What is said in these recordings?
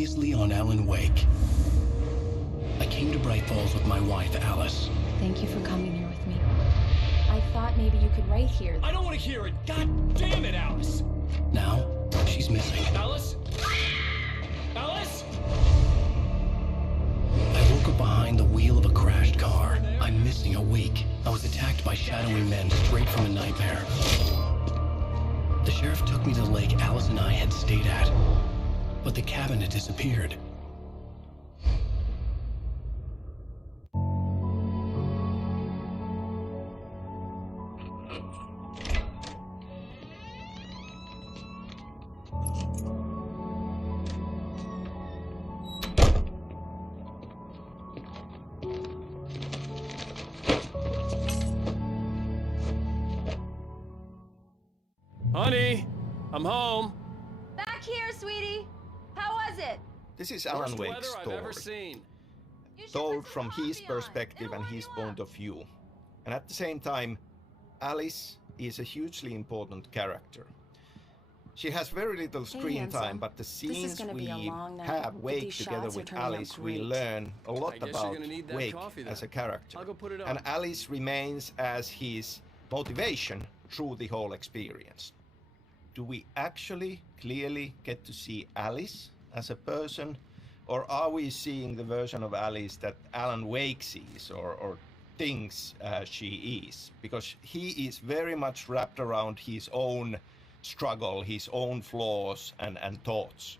Previously on Alan Wake. I came to Bright Falls with my wife, Alice. Thank you for coming here with me. I thought maybe you could write here. I don't want to hear it! God damn it, Alice! Now, she's missing. Alice? Alice? I woke up behind the wheel of a crashed car. I'm missing a week. I was attacked by shadowy men straight from a nightmare. The sheriff took me to the lake Alice and I had stayed at, but the cabin had disappeared. Honey, I'm home. Back here, sweetie. How was it? This is Alan Worst Wake's weather I've story, ever seen. You should told put from some his coffee on. perspective It'll and warm his you point up. of view. And at the same time, Alice is a hugely important character. She has very little screen handsome. time, but the is scenes gonna we be a long night, have but Wake these together shots are with turning out Alice, we great. learn a lot I guess you're about gonna need that Wake coffee then. as a character. I'll go put it on. And Alice remains as his motivation through the whole experience. Do we actually clearly get to see Alice as a person, or are we seeing the version of Alice that Alan Wake sees or thinks she is? Because he is very much wrapped around his own struggle, his own flaws and thoughts.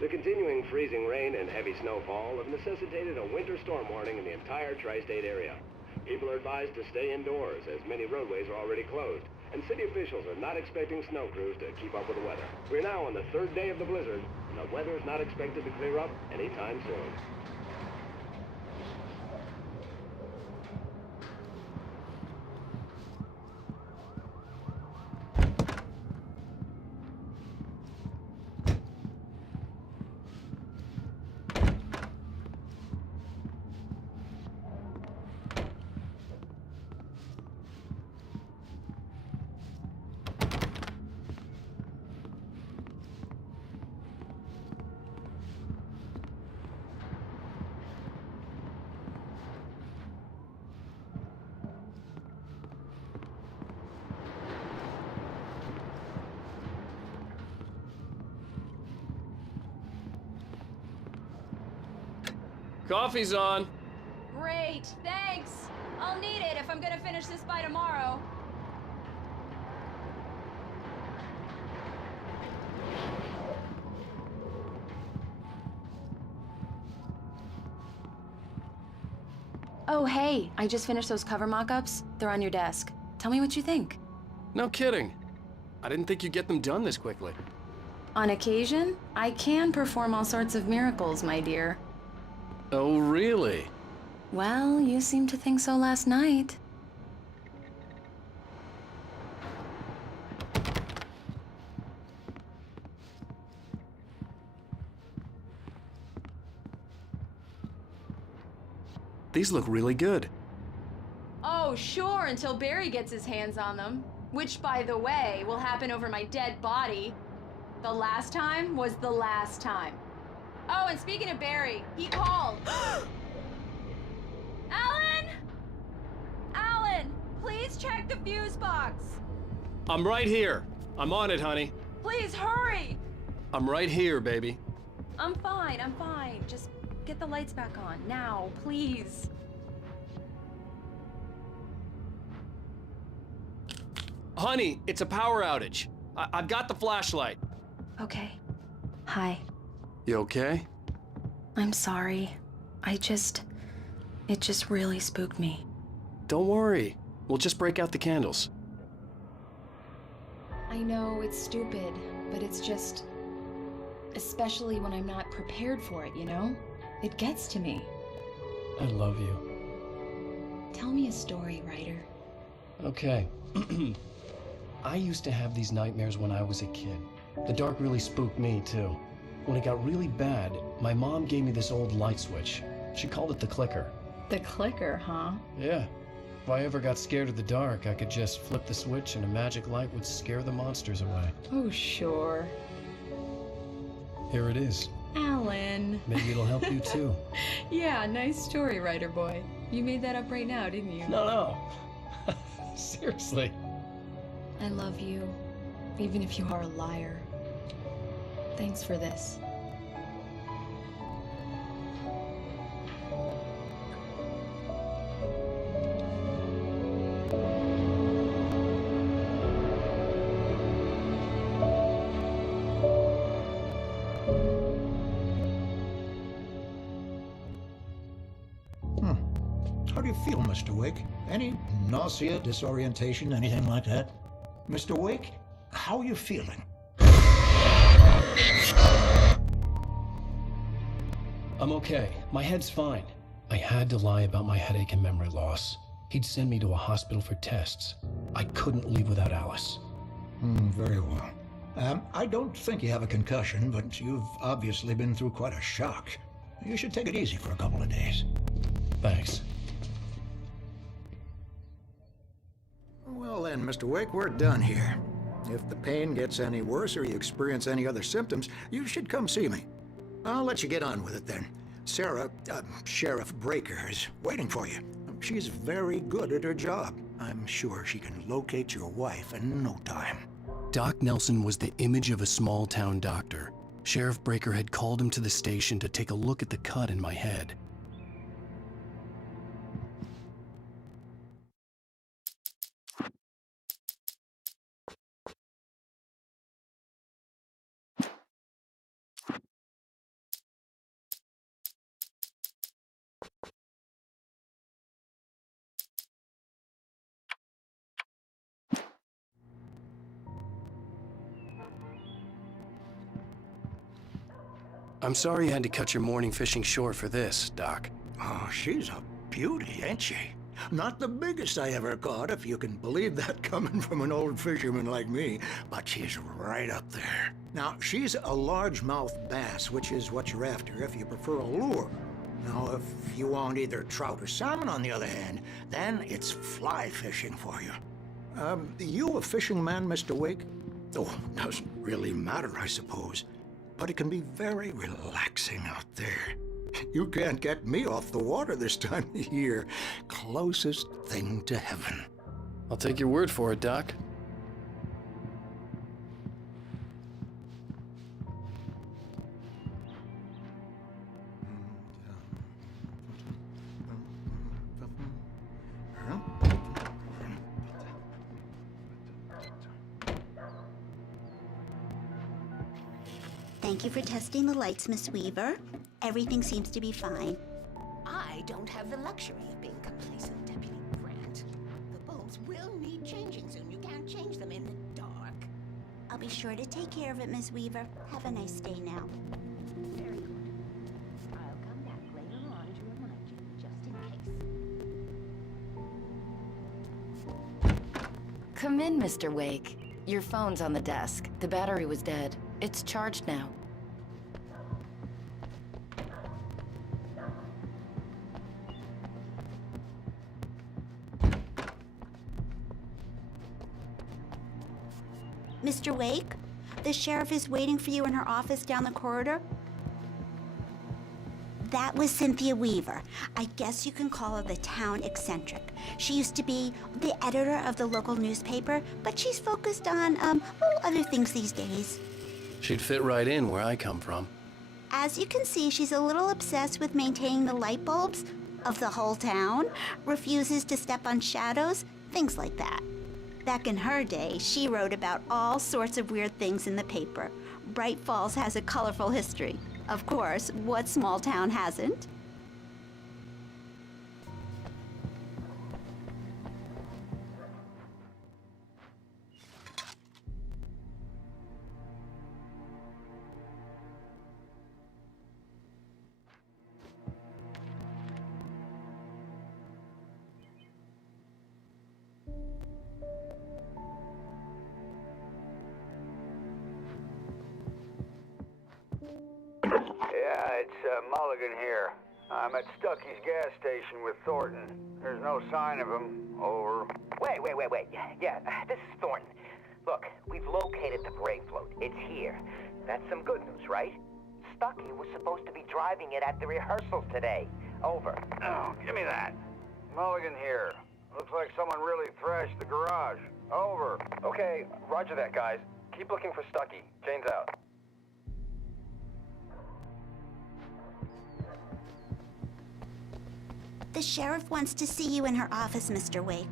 The continuing freezing rain and heavy snowfall have necessitated a winter storm warning in the entire tri-state area. People are advised to stay indoors as many roadways are already closed, and city officials are not expecting snow crews to keep up with the weather. We're now on the third day of the blizzard, and the weather is not expected to clear up anytime soon. Coffee's on. Great, thanks. I'll need it if I'm gonna finish this by tomorrow. Oh, hey, I just finished those cover mock-ups. They're on your desk. Tell me what you think. No kidding. I didn't think you'd get them done this quickly. On occasion, I can perform all sorts of miracles, my dear. Oh, really? Well, you seemed to think so last night. These look really good. Oh, sure, until Barry gets his hands on them. Which, by the way, will happen over my dead body. The last time was the last time. Oh, and speaking of Barry, he called. Alan! Alan, please check the fuse box. I'm right here. I'm on it, honey. Please hurry. I'm right here, baby. I'm fine, I'm fine. Just get the lights back on, now, please. Honey, it's a power outage. I've got the flashlight. Okay. Hi. You okay? I'm sorry. It just really spooked me. Don't worry. We'll just break out the candles. I know it's stupid, but it's just... especially when I'm not prepared for it, you know? It gets to me. I love you. Tell me a story, writer. Okay. I used to have these nightmares when I was a kid. The dark really spooked me, too. When it got really bad, my mom gave me this old light switch. She called it the clicker. The clicker, huh? Yeah. If I ever got scared of the dark, I could just flip the switch and a magic light would scare the monsters away. Oh, sure. Here it is. Alan. Maybe it'll help you, too. Yeah, nice story, writer boy. You made that up right now, didn't you? No. Seriously. I love you, even if you are a liar. Thanks for this. How do you feel, Mr. Wake? Any nausea, disorientation, anything like that? Mr. Wake, how are you feeling? I'm okay. My head's fine. I had to lie about my headache and memory loss. He'd send me to a hospital for tests. I couldn't leave without Alice. Very well. I don't think you have a concussion, but you've obviously been through quite a shock. You should take it easy for a couple of days. Thanks. Well then, Mr. Wake, we're done here. If the pain gets any worse or you experience any other symptoms, you should come see me. I'll let you get on with it then. Sarah, Sheriff Breaker, is waiting for you. She's very good at her job. I'm sure she can locate your wife in no time. Doc Nelson was the image of a small-town doctor. Sheriff Breaker had called him to the station to take a look at the cut in my head. I'm sorry you had to cut your morning fishing short for this, Doc. Oh, she's a beauty, ain't she? Not the biggest I ever caught, if you can believe that coming from an old fisherman like me, but she's right up there. Now, she's a largemouth bass, which is what you're after if you prefer a lure. Now, if you want either trout or salmon, on the other hand, then it's fly fishing for you. You a fishing man, Mr. Wake? Oh, doesn't really matter, I suppose. But it can be very relaxing out there. You can't get me off the water this time of year. Closest thing to heaven. I'll take your word for it, Doc. Thank you for testing the lights, Miss Weaver. Everything seems to be fine. I don't have the luxury of being complacent, Deputy Grant. The bulbs will need changing soon. You can't change them in the dark. I'll be sure to take care of it, Miss Weaver. Have a nice day now. Very good. I'll come back later on to remind you, just in case. Come in, Mr. Wake. Your phone's on the desk. The battery was dead. It's charged now. Mr. Wake, the sheriff is waiting for you in her office down the corridor. That was Cynthia Weaver. I guess you can call her the town eccentric. She used to be the editor of the local newspaper, but she's focused on, other things these days. She'd fit right in where I come from. As you can see, she's a little obsessed with maintaining the light bulbs of the whole town, refuses to step on shadows, things like that. Back in her day, she wrote about all sorts of weird things in the paper. Bright Falls has a colorful history. Of course, what small town hasn't? Yeah, it's Mulligan here. I'm at Stucky's gas station with Thornton. There's no sign of him. Over. Wait. Yeah, this is Thornton. Look, we've located the brake float. It's here. That's some good news, right? Stucky was supposed to be driving it at the rehearsals today. Over. Oh, give me that. Mulligan here. Looks like someone really thrashed the garage. Over. Okay, roger that, guys. Keep looking for Stucky. Jane's out. The sheriff wants to see you in her office, Mr. Wake.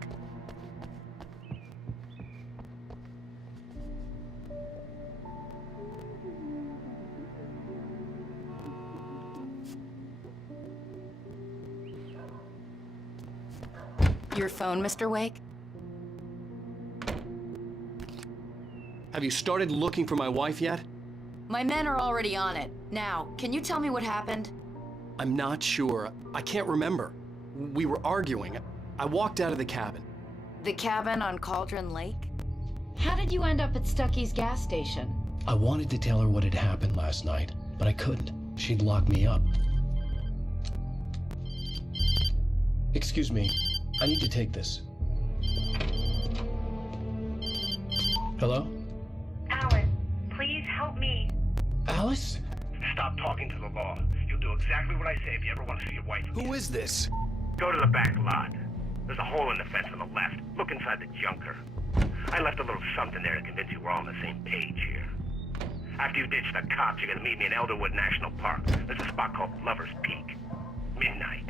Your phone, Mr. Wake? Have you started looking for my wife yet? My men are already on it. Now, can you tell me what happened? I'm not sure. I can't remember. We were arguing. I walked out of the cabin. The cabin on Cauldron Lake? How did you end up at Stucky's gas station? I wanted to tell her what had happened last night, but I couldn't. She'd lock me up. Excuse me. I need to take this. Hello? Alice, please help me. Alice? Stop talking to the law. You'll do exactly what I say if you ever want to see your wife again. Who is this? Go to the back lot. There's a hole in the fence on the left. Look inside the junker. I left a little something there to convince you we're all on the same page here. After you ditch the cops, you're gonna meet me in Elderwood National Park. There's a spot called Lover's Peak. Midnight.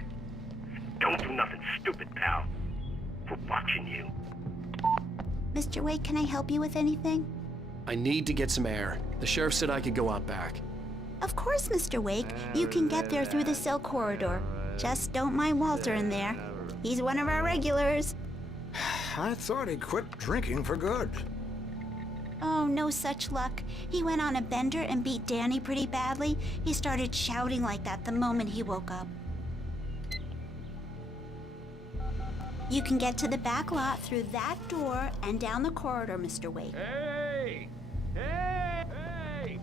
Don't do nothing stupid, pal. We're watching you. Mr. Wake, can I help you with anything? I need to get some air. The sheriff said I could go out back. Of course, Mr. Wake. You can get there through the cell corridor. Just don't mind Walter in there. He's one of our regulars. I thought he quit drinking for good. Oh, no such luck. He went on a bender and beat Danny pretty badly. He started shouting like that the moment he woke up. You can get to the back lot through that door and down the corridor, Mr. Wake. Hey,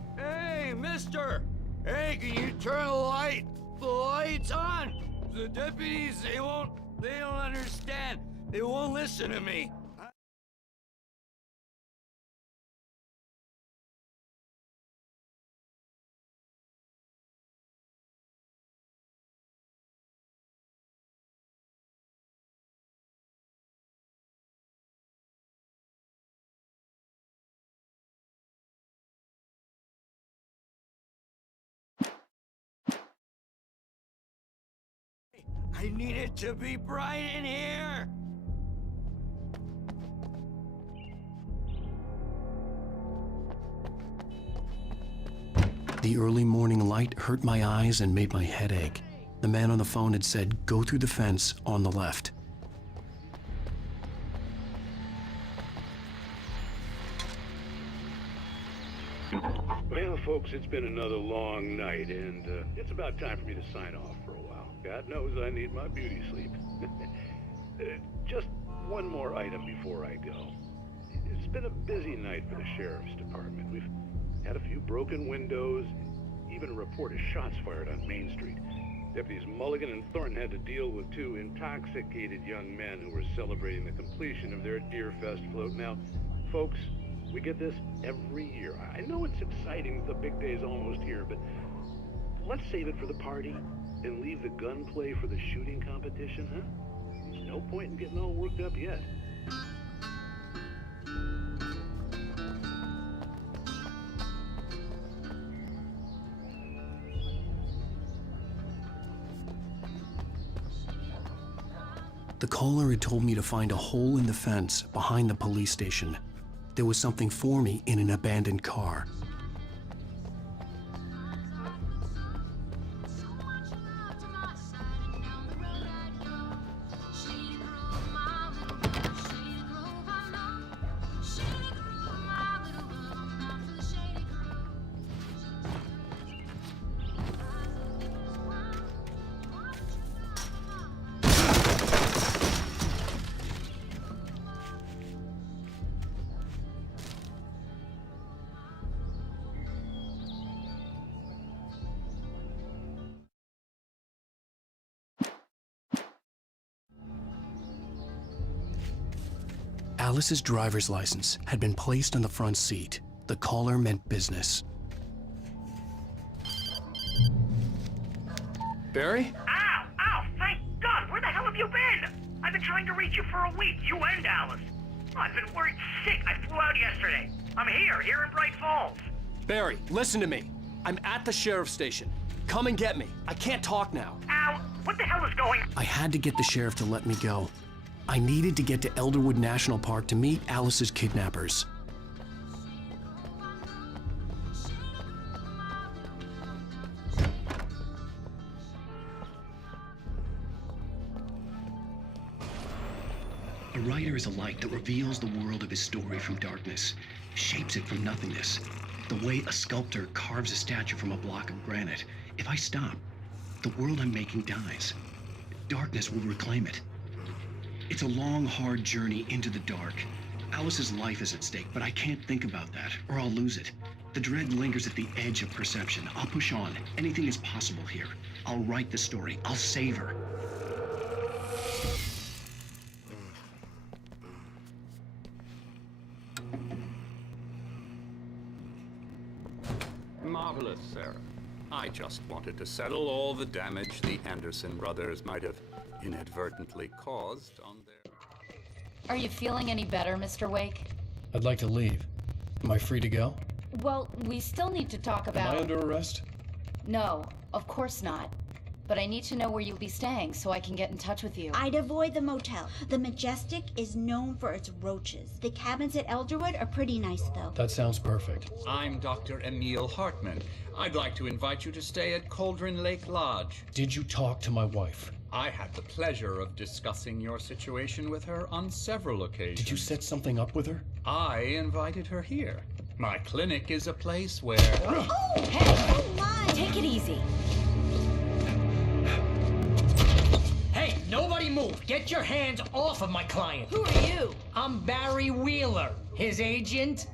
mister! Hey, can you turn the light? The light's on! The deputies, they don't understand. They won't listen to me. I need it to be bright in here! The early morning light hurt my eyes and made my head ache. The man on the phone had said, go through the fence on the left. Well, folks, it's been another long night, and it's about time for me to sign off for a while. God knows I need my beauty sleep. Just one more item before I go. It's been a busy night for the sheriff's department. We've had a few broken windows, even a report of shots fired on Main Street. Deputies Mulligan and Thornton had to deal with two intoxicated young men who were celebrating the completion of their Deerfest float. Now, folks, we get this every year. I know it's exciting, the big day's almost here, but let's save it for the party and leave the gunplay for the shooting competition, huh? There's no point in getting all worked up yet. The caller had told me to find a hole in the fence behind the police station. There was something for me in an abandoned car. Alice's driver's license had been placed on the front seat. The caller meant business. Barry? Ow! Ow! Thank God! Where the hell have you been? I've been trying to reach you for a week, you and Alice. I've been worried sick. I flew out yesterday. I'm here in Bright Falls. Barry, listen to me. I'm at the sheriff's station. Come and get me. I can't talk now. Ow! What the hell is going on? I had to get the sheriff to let me go. I needed to get to Elderwood National Park to meet Alice's kidnappers. A writer is a light that reveals the world of his story from darkness, shapes it from nothingness. The way a sculptor carves a statue from a block of granite. If I stop, the world I'm making dies. Darkness will reclaim it. It's a long, hard journey into the dark. Alice's life is at stake, but I can't think about that, or I'll lose it. The dread lingers at the edge of perception. I'll push on. Anything is possible here. I'll write the story. I'll save her. Marvelous, Sarah. I just wanted to settle all the damage the Anderson brothers might have inadvertently caused on their... Are you feeling any better, Mr. Wake? I'd like to leave. Am I free to go? Well, we still need to talk about... Am I under arrest? No, of course not. But I need to know where you'll be staying so I can get in touch with you. I'd avoid the motel. The Majestic is known for its roaches. The cabins at Elderwood are pretty nice, though. That sounds perfect. I'm Dr. Emil Hartman. I'd like to invite you to stay at Cauldron Lake Lodge. Did you talk to my wife? I had the pleasure of discussing your situation with her on several occasions. Did you set something up with her? I invited her here. My clinic is a place where... Oh, hey! Come on! Take it easy. Hey, nobody move! Get your hands off of my client! Who are you? I'm Barry Wheeler, his agent.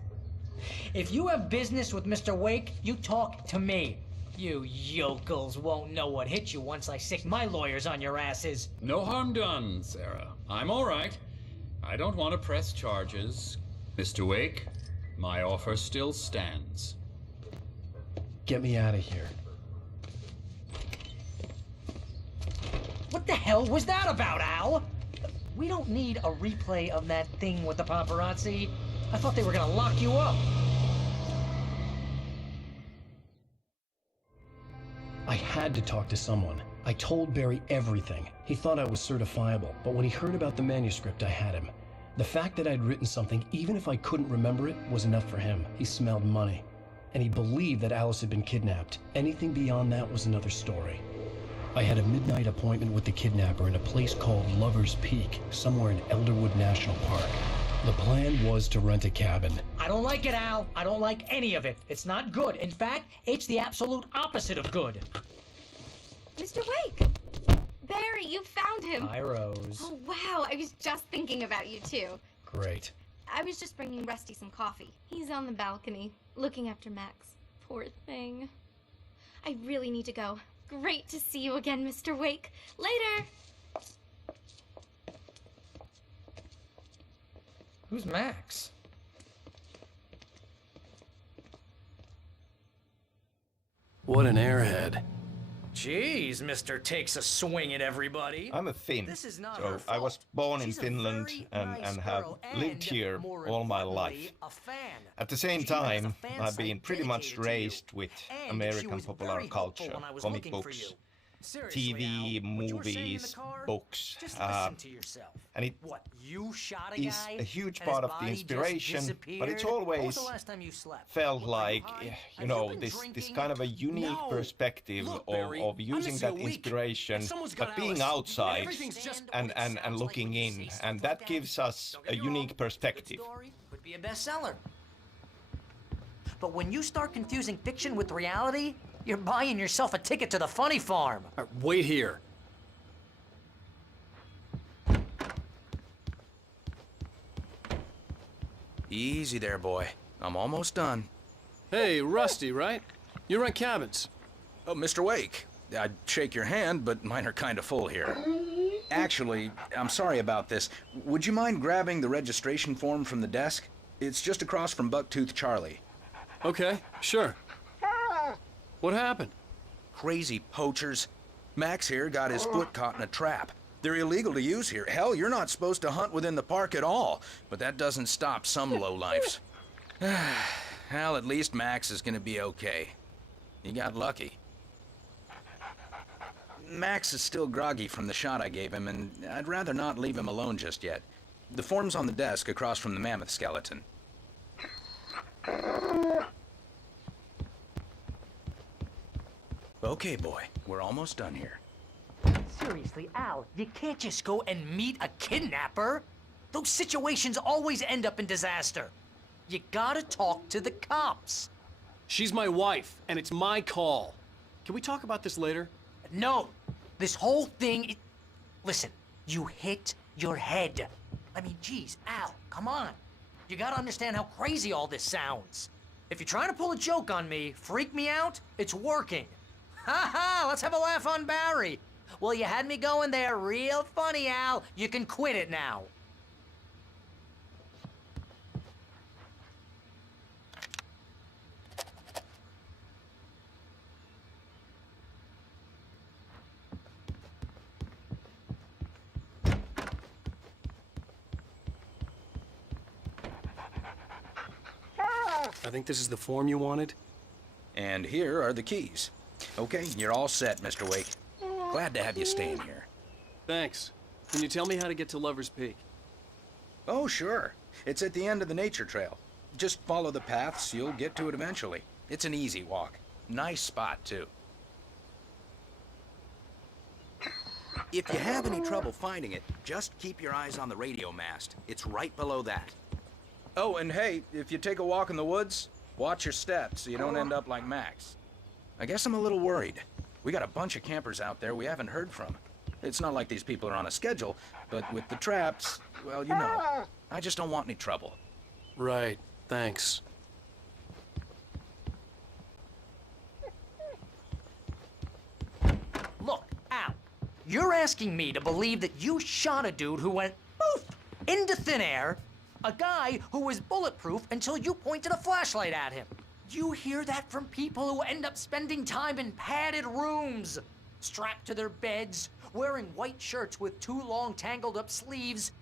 If you have business with Mr. Wake, you talk to me. You yokels won't know what hit you once I sick my lawyers on your asses. No harm done, Sarah. I'm all right. I don't want to press charges. Mr. Wake, my offer still stands. Get me out of here. What the hell was that about, Al? We don't need a replay of that thing with the paparazzi. I thought they were gonna lock you up. I had to talk to someone. I told Barry everything. He thought I was certifiable, but when he heard about the manuscript, I had him. The fact that I'd written something, even if I couldn't remember it, was enough for him. He smelled money. And he believed that Alice had been kidnapped. Anything beyond that was another story. I had a midnight appointment with the kidnapper in a place called Lover's Peak, somewhere in Elderwood National Park. The plan was to rent a cabin. I don't like it, Al. I don't like any of it. It's not good. In fact, it's the absolute opposite of good. Mr. Wake! Barry, you found him! Hi, Rose. Oh, wow. I was just thinking about you, too. Great. I was just bringing Rusty some coffee. He's on the balcony, looking after Max. Poor thing. I really need to go. Great to see you again, Mr. Wake. Later! Who's Max? What an airhead. Jeez, Mr. Takes a swing at everybody. I'm a Finn, This is not so her I was fault. born in She's a Finland very and nice have girl lived and, here more all my importantly, life. a fan. At the same She has a time, fan I've been site pretty much dedicated to you. raised with And she American was popular very helpful culture, when I was comic looking for books, you. Seriously, TV, Al, what you were saying in the movies, car, books, just listen to yourself. and it What, you shot a is guy a huge and part his of the body just inspiration, but disappeared? it's When was always the last time you slept? felt Were you like, high? you Have know, been this drinking? kind of a unique No. perspective Look, of Barry, I using miss you that a week. inspiration, Someone's got but being Alice. outside Everything's just and looking in, and that gives us a unique perspective. Could be a bestseller. But when you start confusing fiction with reality, you're buying yourself a ticket to the funny farm. Wait here. Easy there, boy. I'm almost done. Hey, Rusty, right? You rent cabins. Oh, Mr. Wake. I'd shake your hand, but mine are kind of full here. Actually, I'm sorry about this. Would you mind grabbing the registration form from the desk? It's just across from Bucktooth Charlie. Okay, sure. What happened? Crazy poachers. Max here got his foot caught in a trap. They're illegal to use here. Hell, you're not supposed to hunt within the park at all. But that doesn't stop some lowlifes. Well, at least Max is gonna be okay. He got lucky. Max is still groggy from the shot I gave him, and I'd rather not leave him alone just yet. The form's on the desk across from the mammoth skeleton. Okay, boy, we're almost done here. Seriously, Al, you can't just go and meet a kidnapper. Those situations always end up in disaster. You gotta talk to the cops. She's my wife, and it's my call. Can we talk about this later? No, this whole thing. Listen, you hit your head. I mean, geez, Al, come on. You gotta understand how crazy all this sounds. If you're trying to pull a joke on me, freak me out, it's working. Ha ha, let's have a laugh on Barry. Well, you had me going there real funny, Al. You can quit it now. I think this is the form you wanted. And here are the keys. Okay, you're all set, Mr. Wake. Glad to have you staying here. Thanks. Can you tell me how to get to Lover's Peak? Oh, sure. It's at the end of the nature trail. Just follow the paths, you'll get to it eventually. It's an easy walk. Nice spot, too. If you have any trouble finding it, just keep your eyes on the radio mast. It's right below that. Oh, and hey, if you take a walk in the woods, watch your steps so you don't end up like Max. I guess I'm a little worried. We got a bunch of campers out there we haven't heard from. It's not like these people are on a schedule, but with the traps, well, you know. I just don't want any trouble. Right, thanks. Look, Al, you're asking me to believe that you shot a dude who went poof into thin air, a guy who was bulletproof until you pointed a flashlight at him. You hear that from people who end up spending time in padded rooms, strapped to their beds, wearing white shirts with too long tangled up sleeves,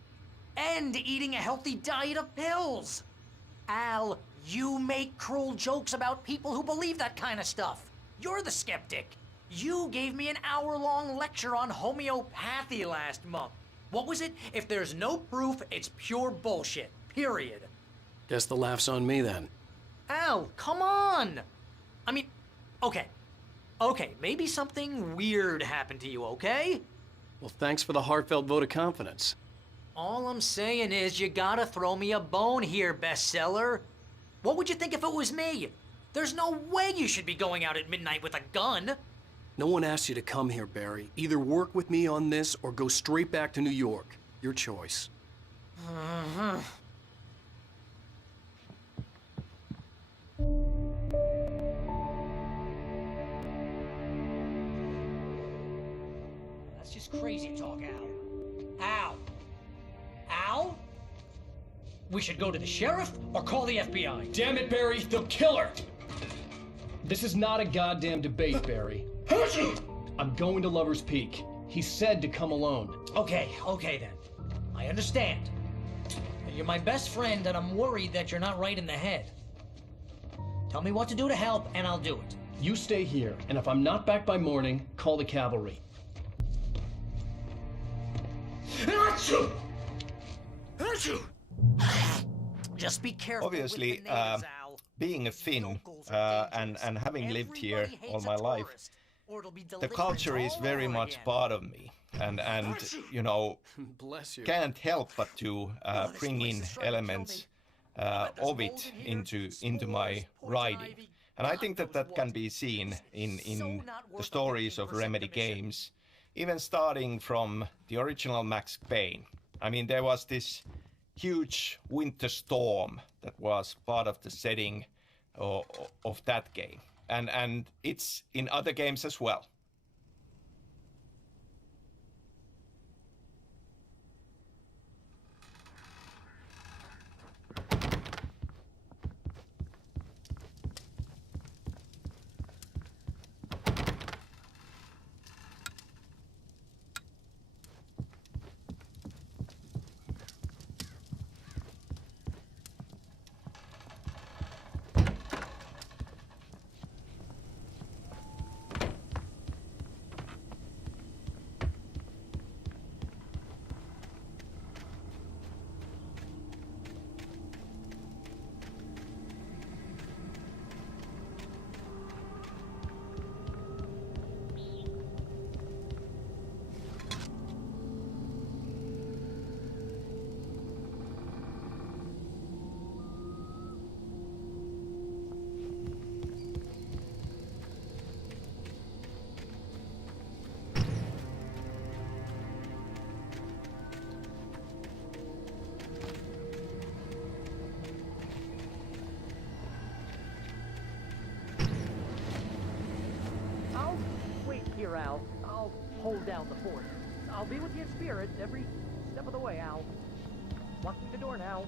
and eating a healthy diet of pills. Al, you make cruel jokes about people who believe that kind of stuff. You're the skeptic. You gave me an hour-long lecture on homeopathy last month. What was it? If there's no proof, it's pure bullshit. Period. Guess the laugh's on me then. Al, come on! I mean, okay. Okay, maybe something weird happened to you, okay? Well, thanks for the heartfelt vote of confidence. All I'm saying is you gotta throw me a bone here, bestseller. What would you think if it was me? There's no way you should be going out at midnight with a gun. No one asked you to come here, Barry. Either work with me on this or go straight back to New York. Your choice. That's just crazy talk, Al. Al? Al? We should go to the sheriff or call the FBI. Damn it, Barry, they'll kill her! This is not a goddamn debate, Barry. I'm going to Lover's Peak. He said to come alone. Okay then. I understand. You're my best friend, and I'm worried that you're not right in the head. Tell me what to do to help, and I'll do it. You stay here, and if I'm not back by morning, call the cavalry. Just be careful. Obviously, with the names, Al. being a Finn and having lived here all my life, the culture is very much part of me, and you know, Bless you. can't help but to bring in elements of it into my writing. And I think that can be seen in the stories of Remedy games, even starting from the original Max Payne. I mean, there was this huge winter storm that was part of the setting of that game. And it's in other games as well. hold down the fort. I'll be with you in spirit every step of the way, Al. Locking the door now.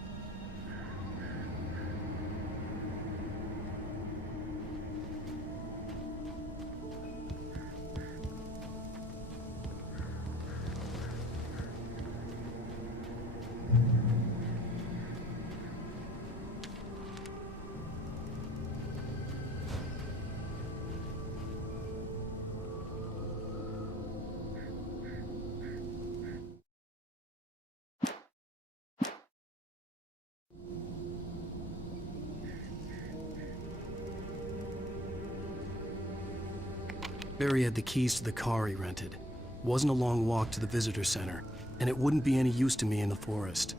Barry had the keys to the car he rented. Wasn't a long walk to the visitor center, and it wouldn't be any use to me in the forest.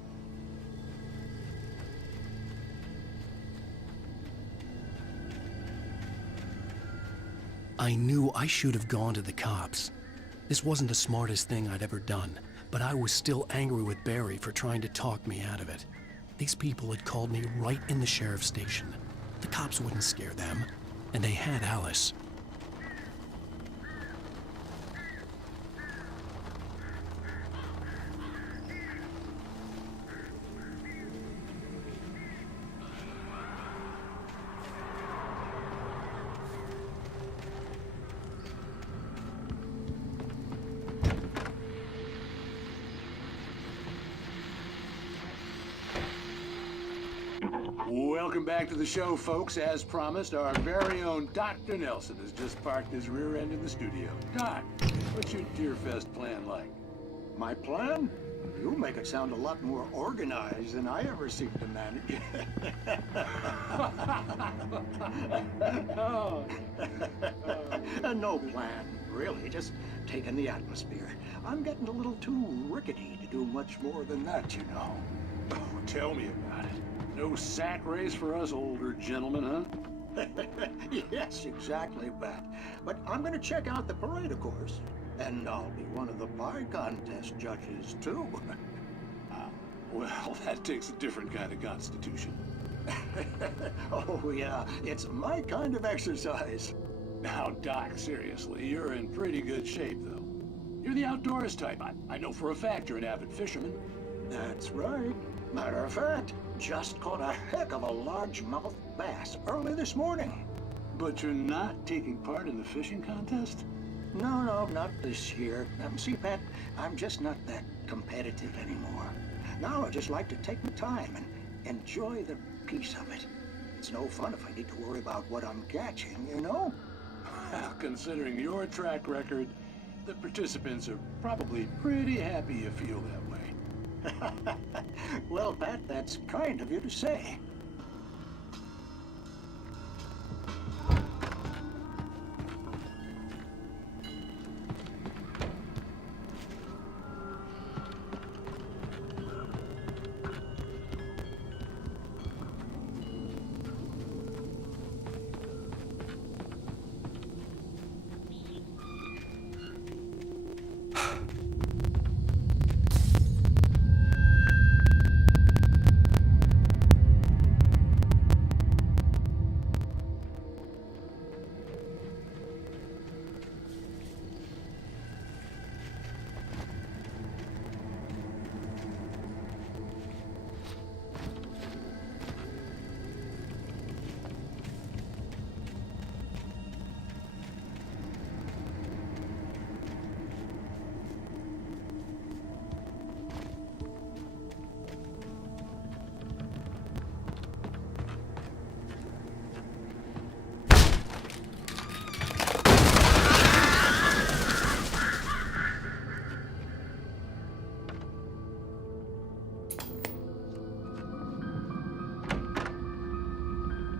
I knew I should have gone to the cops. This wasn't the smartest thing I'd ever done, but I was still angry with Barry for trying to talk me out of it. These people had called me right in the sheriff's station. The cops wouldn't scare them, and they had Alice. Welcome back to the show, folks. As promised, our very own Dr. Nelson has just parked his rear end in the studio. Doc, what's your Deerfest plan like? My plan? You make it sound a lot more organized than I ever seem to manage. No plan, really. Just taking the atmosphere. I'm getting a little too rickety to do much more than that, you know. Oh, tell me about it. No sack race for us older gentlemen, huh? Yes, exactly, Bat. But I'm going to check out the parade, of course. And I'll be one of the pie contest judges, too. Well, that takes a different kind of constitution. Oh, yeah. It's my kind of exercise. Now, Doc, seriously, you're in pretty good shape, though. You're the outdoors type. I know for a fact you're an avid fisherman. That's right. Matter of fact, just caught a heck of a largemouth bass early this morning. But you're not taking part in the fishing contest? No, not this year. See, Pat, I'm just not that competitive anymore. Now I just like to take my time and enjoy the peace of it. It's no fun if I need to worry about what I'm catching, you know? Well, considering your track record, the participants are probably pretty happy you feel that way. Well, Pat, that's kind of you to say.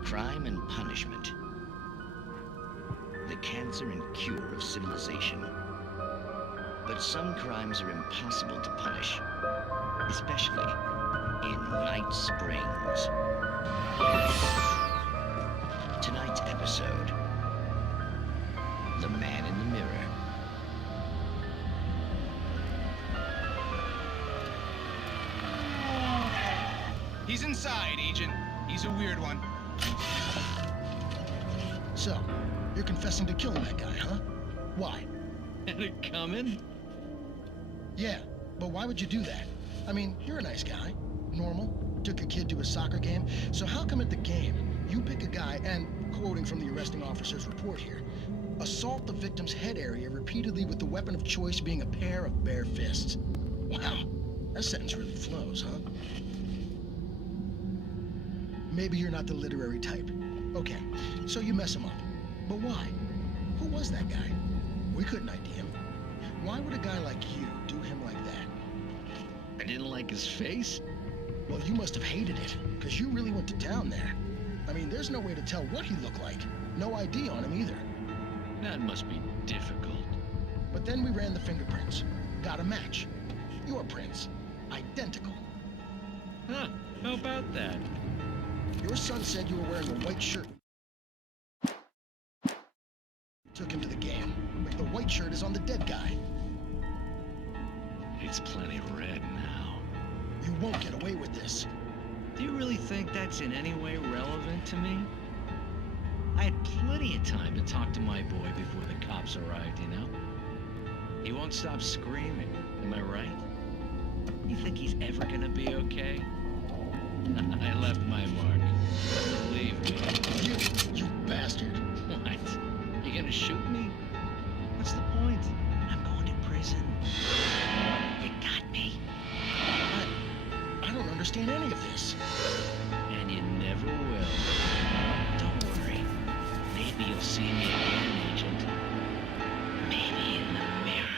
Crime and punishment. The cancer and cure of civilization. But some crimes are impossible to punish, especially in Night Springs. Tonight's episode, The Man in the Mirror. He's inside, Agent. He's a weird one. So, you're confessing to killing that guy, huh? Why? Had it coming? Yeah, but why would you do that? I mean, you're a nice guy. Normal. Took a kid to a soccer game. So how come at the game, you pick a guy and, quoting from the arresting officer's report here, assault the victim's head area repeatedly with the weapon of choice being a pair of bare fists? Wow, that sentence really flows, huh? Maybe you're not the literary type. Okay, so you mess him up. But why? Who was that guy? We couldn't ID him. Why would a guy like you do him like that? I didn't like his face? Well, you must have hated it, because you really went to town there. I mean, there's no way to tell what he looked like. No ID on him either. That must be difficult. But then we ran the fingerprints. Got a match. Your prints. Identical. Huh, how about that? Your son said you were wearing a white shirt. Took him to the game. But the white shirt is on the dead guy. It's plenty red now. You won't get away with this. Do you really think that's in any way relevant to me? I had plenty of time to talk to my boy before the cops arrived, you know? He won't stop screaming, am I right? You think he's ever gonna be okay? I left my mark. Believe me. You bastard. What? You gonna shoot me? What's the point? I'm going to prison. You got me. I don't understand any of this. And you never will. Don't worry. Maybe you'll see me again, Agent. Maybe in the mirror.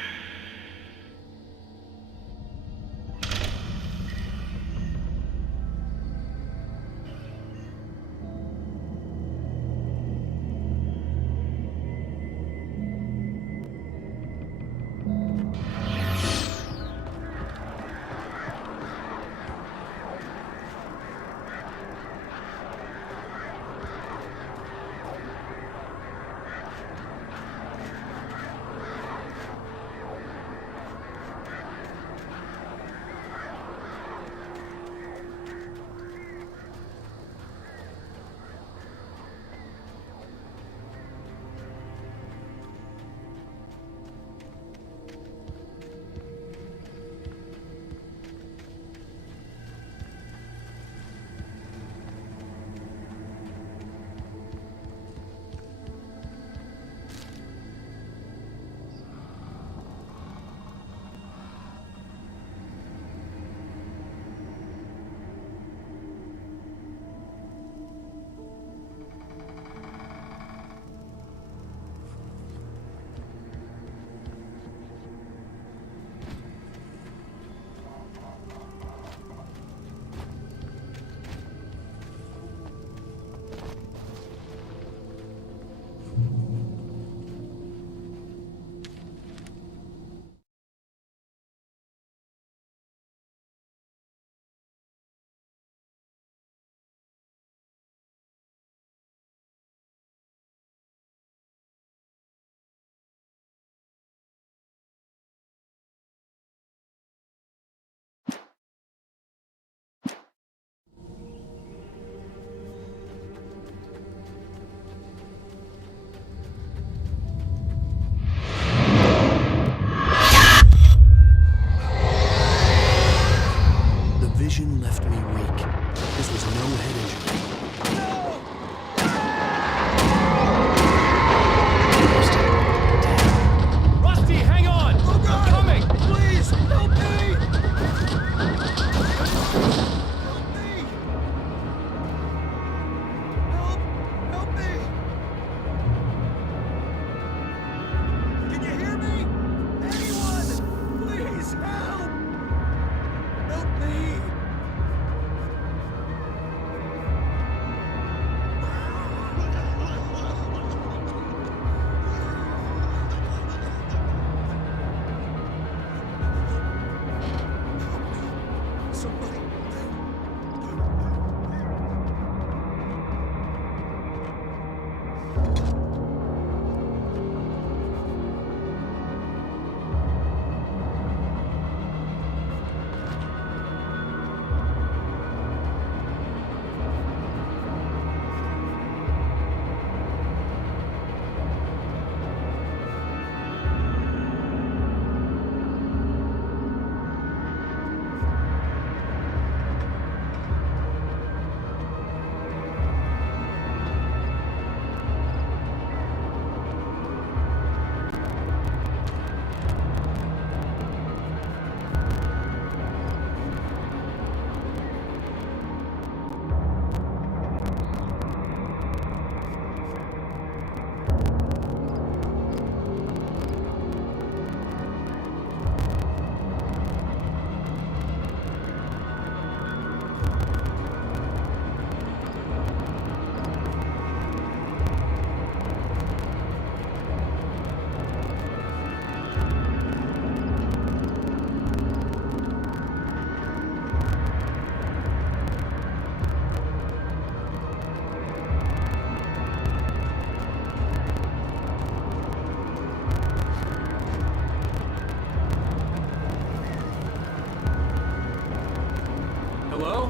Hello?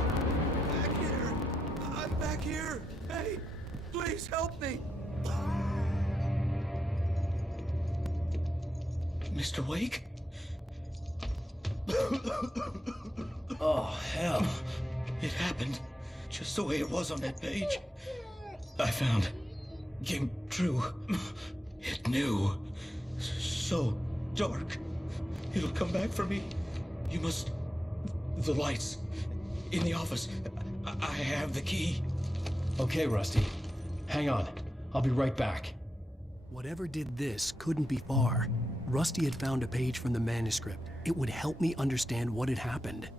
Back here! I'm back here! Hey, please help me! Mr. Wake? Oh, hell. It happened just the way it was on that page. I found. Came true. It knew. So dark. It'll come back for me. You must... The lights. In the office. I have the key. Okay, Rusty. Hang on. I'll be right back. Whatever did this couldn't be far. Rusty had found a page from the manuscript. It would help me understand what had happened.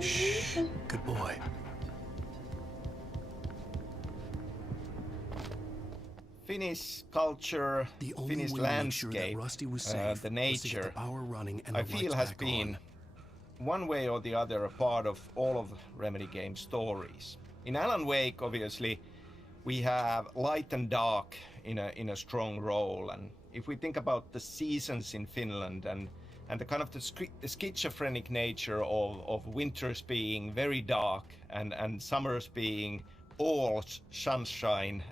Shh. Good boy. Finnish culture, The only Finnish way to make sure that landscape, Rusty was safe the was to get nature, the power running and I the feel lights has back been one way or the other a part of all of Remedy game stories. In Alan Wake, obviously, we have light and dark in a strong role, and if we think about the seasons in Finland and the kind of the schizophrenic nature of winters being very dark and summers being all sunshine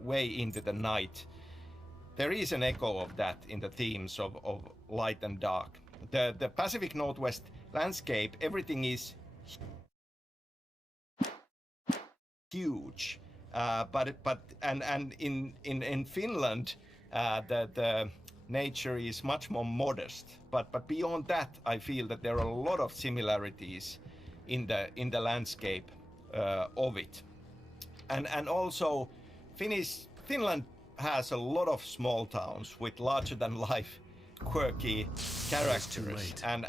way into the night, there is an echo of that in the themes of light and dark. The Pacific Northwest landscape, everything is huge, but in Finland, the nature is much more modest. But beyond that, I feel that there are a lot of similarities in the landscape of it, and also Finland has a lot of small towns with larger than life quirky characters, and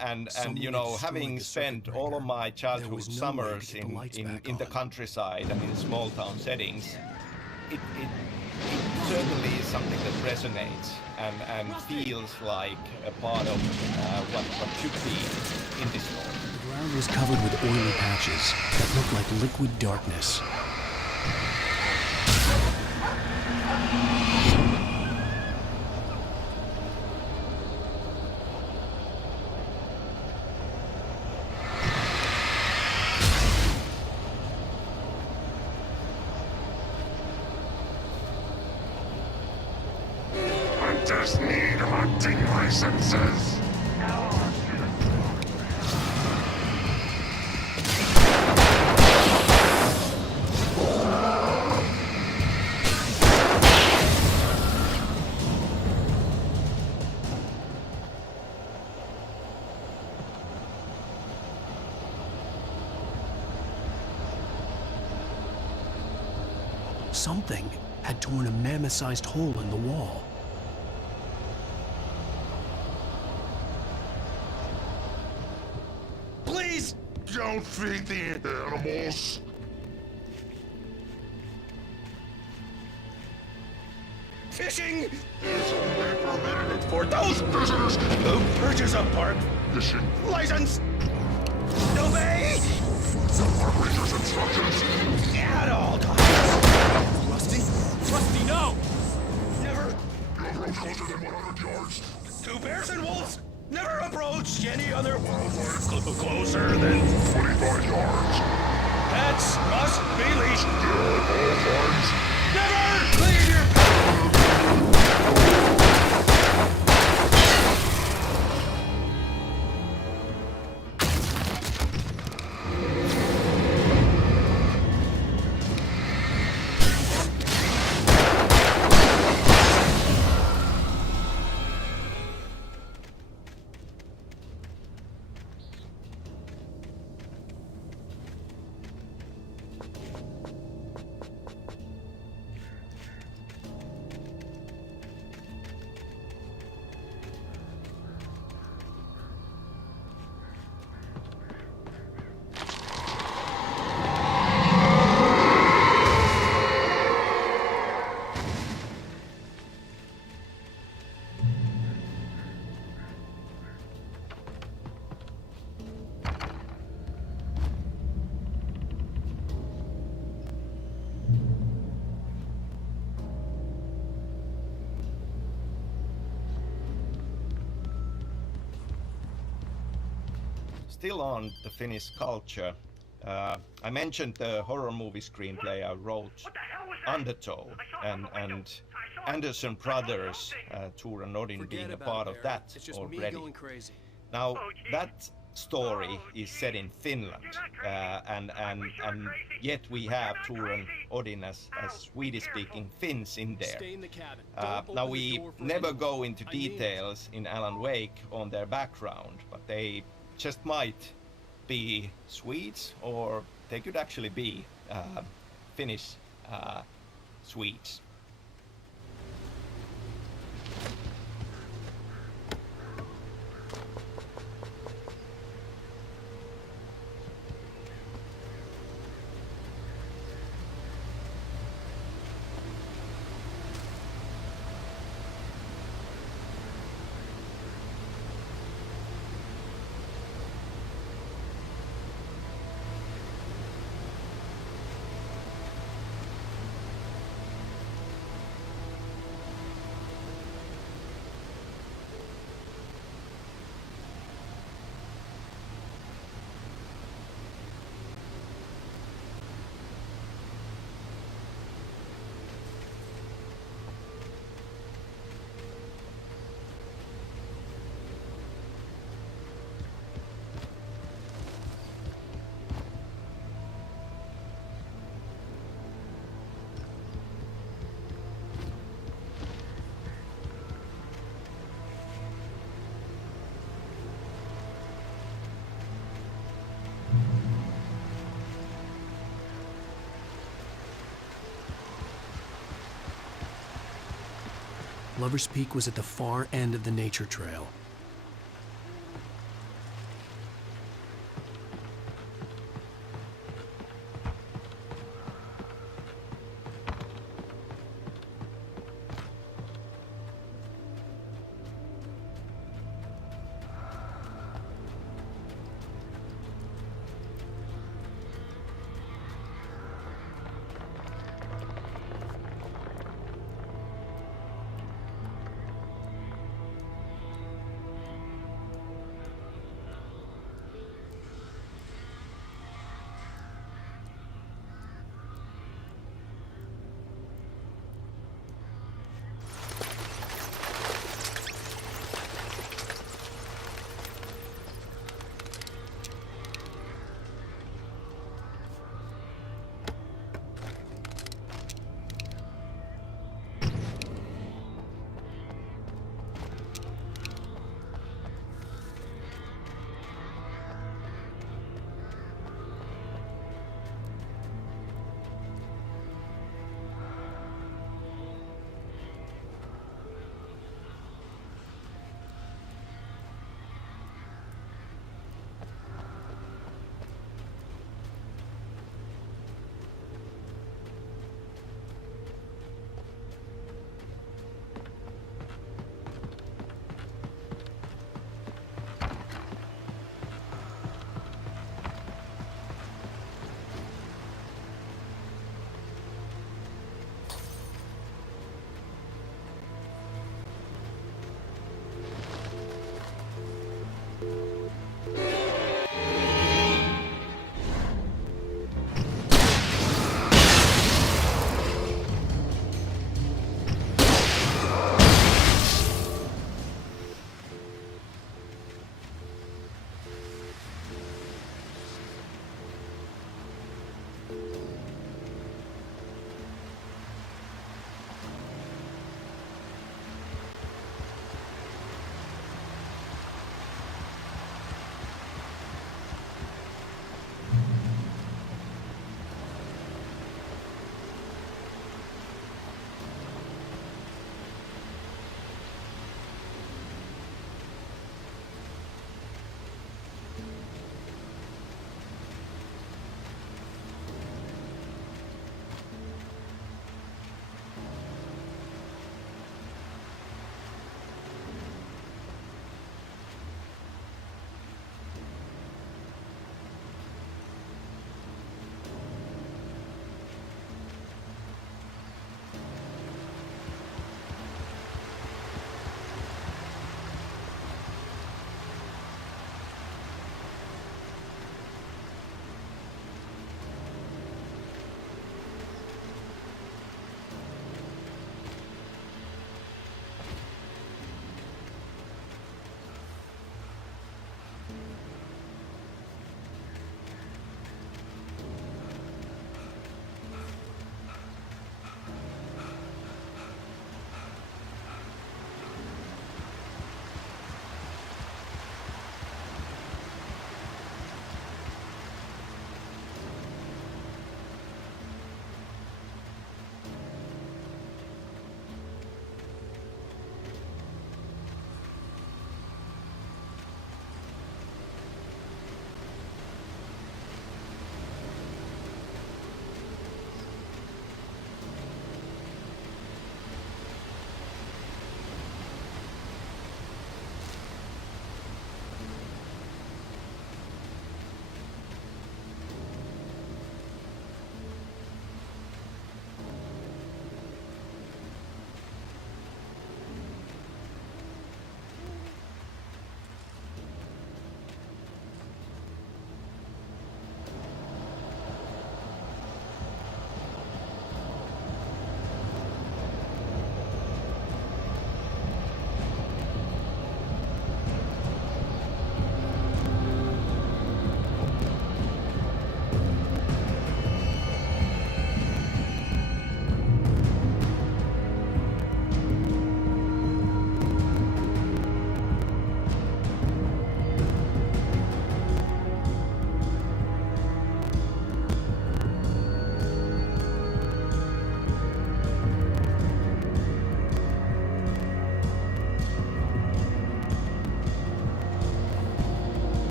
you know, having spent all of my childhood summers in the countryside and in small town settings, it certainly is something that resonates and feels like a part of what should be in this story. The ground was covered with oily patches that looked like liquid darkness. Hunters need hunting licenses. Something had torn a mammoth-sized hole in the wall. Please don't feed the animals. Fishing is only permitted for those visitors who purchase a park fishing license. Obey the operator's instructions at all times. Rusty, no! Never. You approach closer than 100 yards. Two bears and wolves never approach any other wildlife closer than 25 yards. Pets must be leashed. At all times. Never leave your pet. still on the Finnish culture, I mentioned the horror movie screenplay I wrote, Undertow, and Anderson Brothers, Tor and Odin being a part of that already. Now, that story is set in Finland, and yet we have Tor and Odin as Swedish-speaking Finns in there. Now, we never go into details in Alan Wake on their background, but they just might be Swedes, or they could actually be Finnish Swedes. Lover's Peak was at the far end of the nature trail.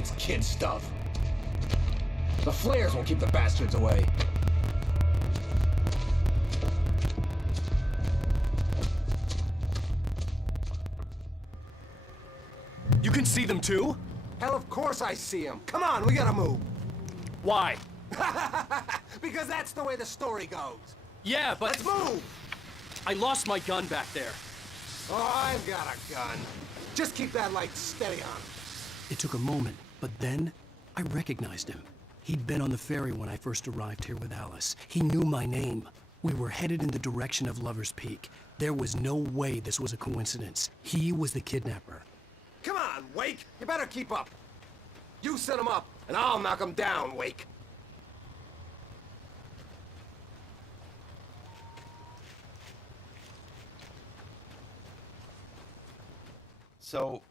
It's kid stuff. The flares won't keep the bastards away. You can see them too? Hell, of course I see them. Come on, we gotta move. Why? Because that's the way the story goes. Yeah, but... Let's move! I lost my gun back there. Oh, I've got a gun. Just keep that light steady on. It took a moment, but then I recognized him. He'd been on the ferry when I first arrived here with Alice. He knew my name. We were headed in the direction of Lover's Peak. There was no way this was a coincidence. He was the kidnapper. Come on, Wake! You better keep up. You set him up, and I'll knock him down, Wake. So,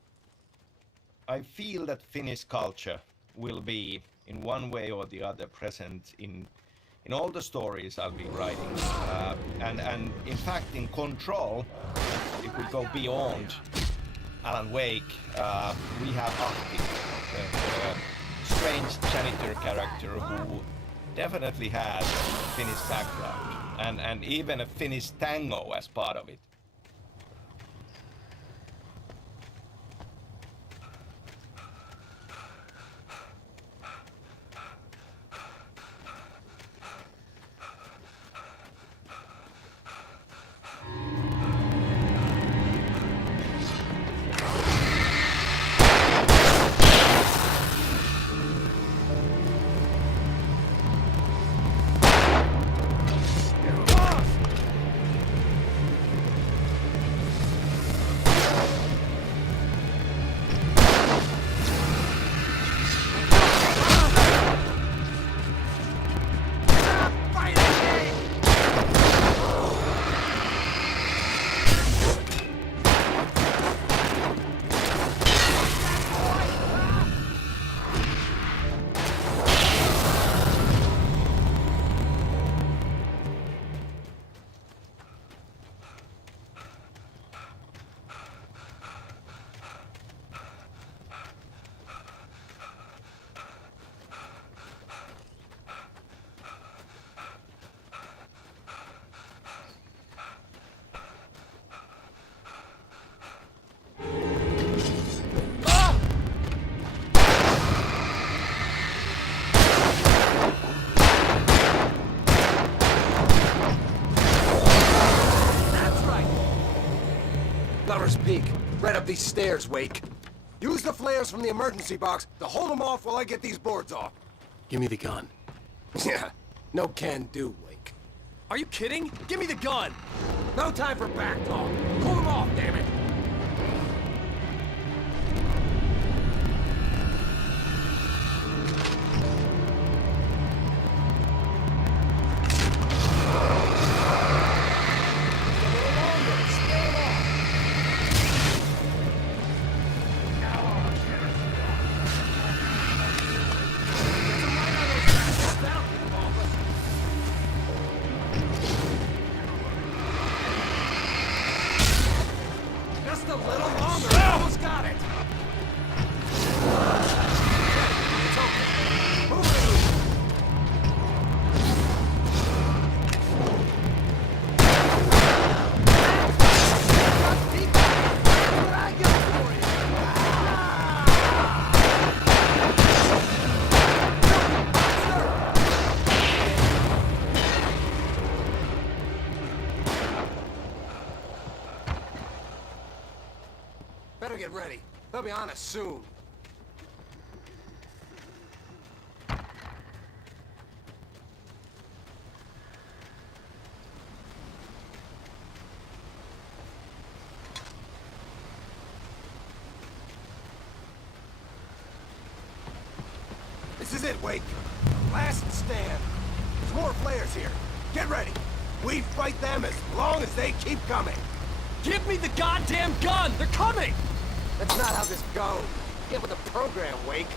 I feel that Finnish culture will be, in one way or the other, present in all the stories I'll be writing. And in fact, in Control, if we go beyond Alan Wake, we have Ahti, the strange janitor character who definitely has Finnish background, and even a Finnish tango as part of it. Lover's Peak. Right up these stairs, Wake. Use the flares from the emergency box to hold them off while I get these boards off. Give me the gun. Yeah, no can do, Wake. Are you kidding? Give me the gun! No time for back talk. Pull them off, damn it! Better get ready. They'll be on us soon. This is it, Wake. Last stand. There's more flares here. Get ready. We fight them as long as they keep coming. Give me the goddamn gun! They're coming! That's not how this goes. Get with the program, Wake.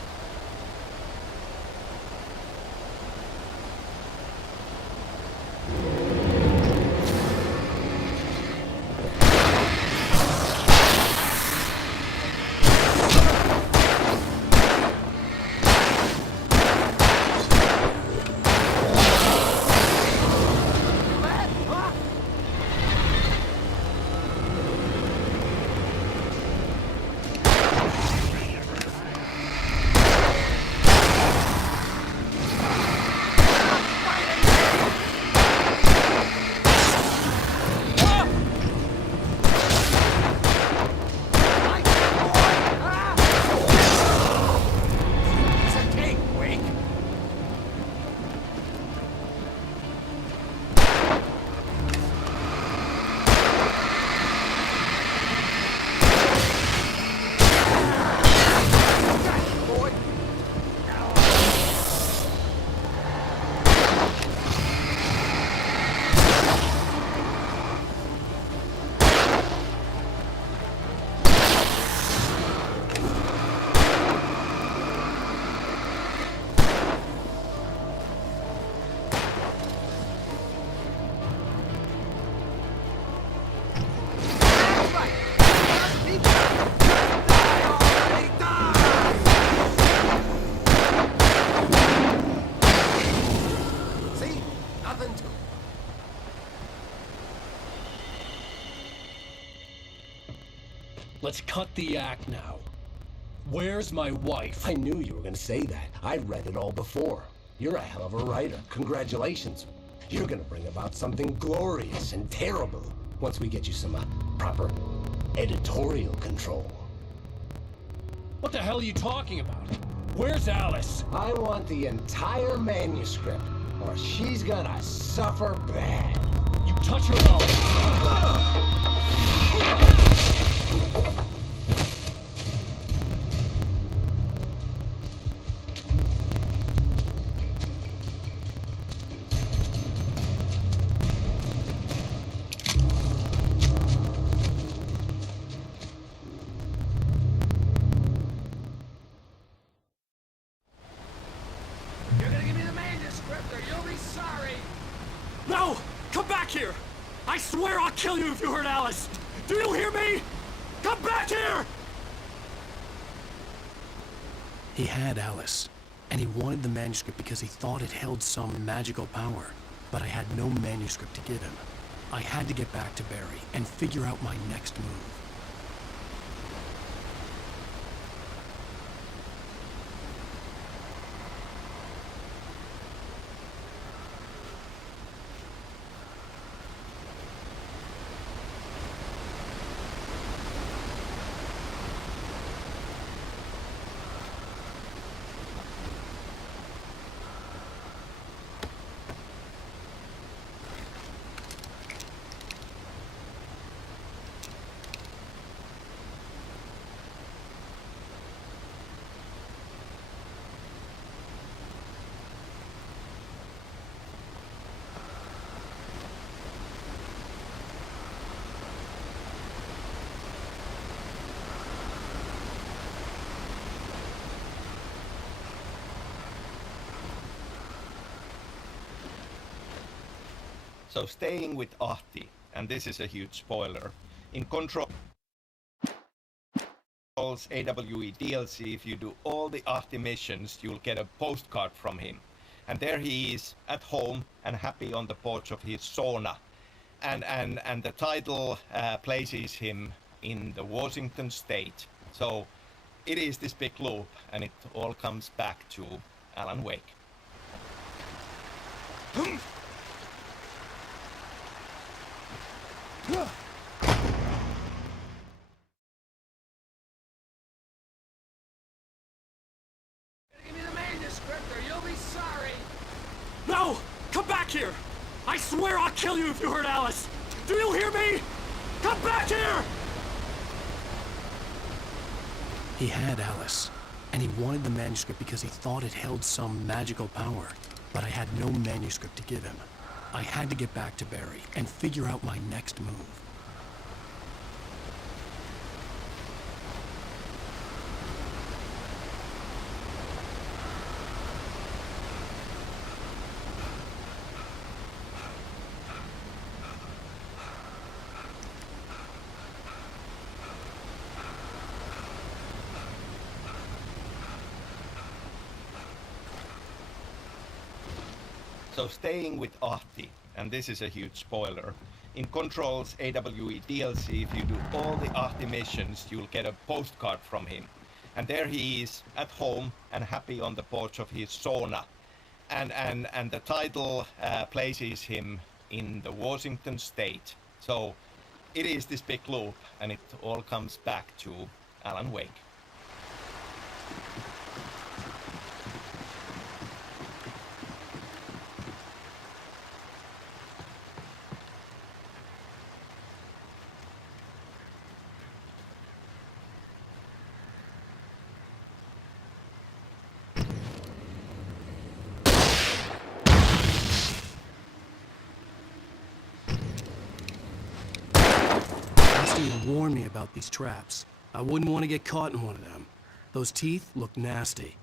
Let's cut the act now. Where's my wife? I knew you were gonna say that. I'd read it all before. You're a hell of a writer. Congratulations. You're gonna bring about something glorious and terrible once we get you some proper editorial control. What the hell are you talking about? Where's Alice? I want the entire manuscript, or she's gonna suffer bad. You touch her mouth. You're gonna give me the manuscript or you'll be sorry! No! Come back here! I swear I'll kill you if you hurt Alice! Do you hear me? Come back here! He had Alice, and he wanted the manuscript because he thought it held some magical power. But I had no manuscript to give him. I had to get back to Barry and figure out my next move. So staying with Ahti, and this is a huge spoiler, in Control's AWE DLC, if you do all the Ahti missions, you'll get a postcard from him. And there he is, at home and happy on the porch of his sauna. And the title places him in the Washington state. So it is this big loop, and it all comes back to Alan Wake. Give me the manuscript or you'll be sorry! No! Come back here! I swear I'll kill you if you hurt Alice! Do you hear me? Come back here! He had Alice, and he wanted the manuscript because he thought it held some magical power. But I had no manuscript to give him. I had to get back to Barry and figure out my next move. So staying with Ahti, and this is a huge spoiler, in Control's AWE DLC, if you do all the Ahti missions, you'll get a postcard from him. And there he is, at home and happy on the porch of his sauna. And the title places him in the Washington state. So it is this big loop, and it all comes back to Alan Wake. Warned me about these traps. I wouldn't want to get caught in one of them. Those teeth look nasty.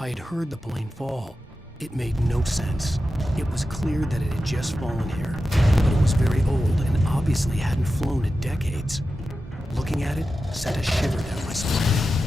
I had heard the plane fall. It made no sense. It was clear that it had just fallen here, but it was very old and obviously hadn't flown in decades. Looking at it sent a shiver down my spine.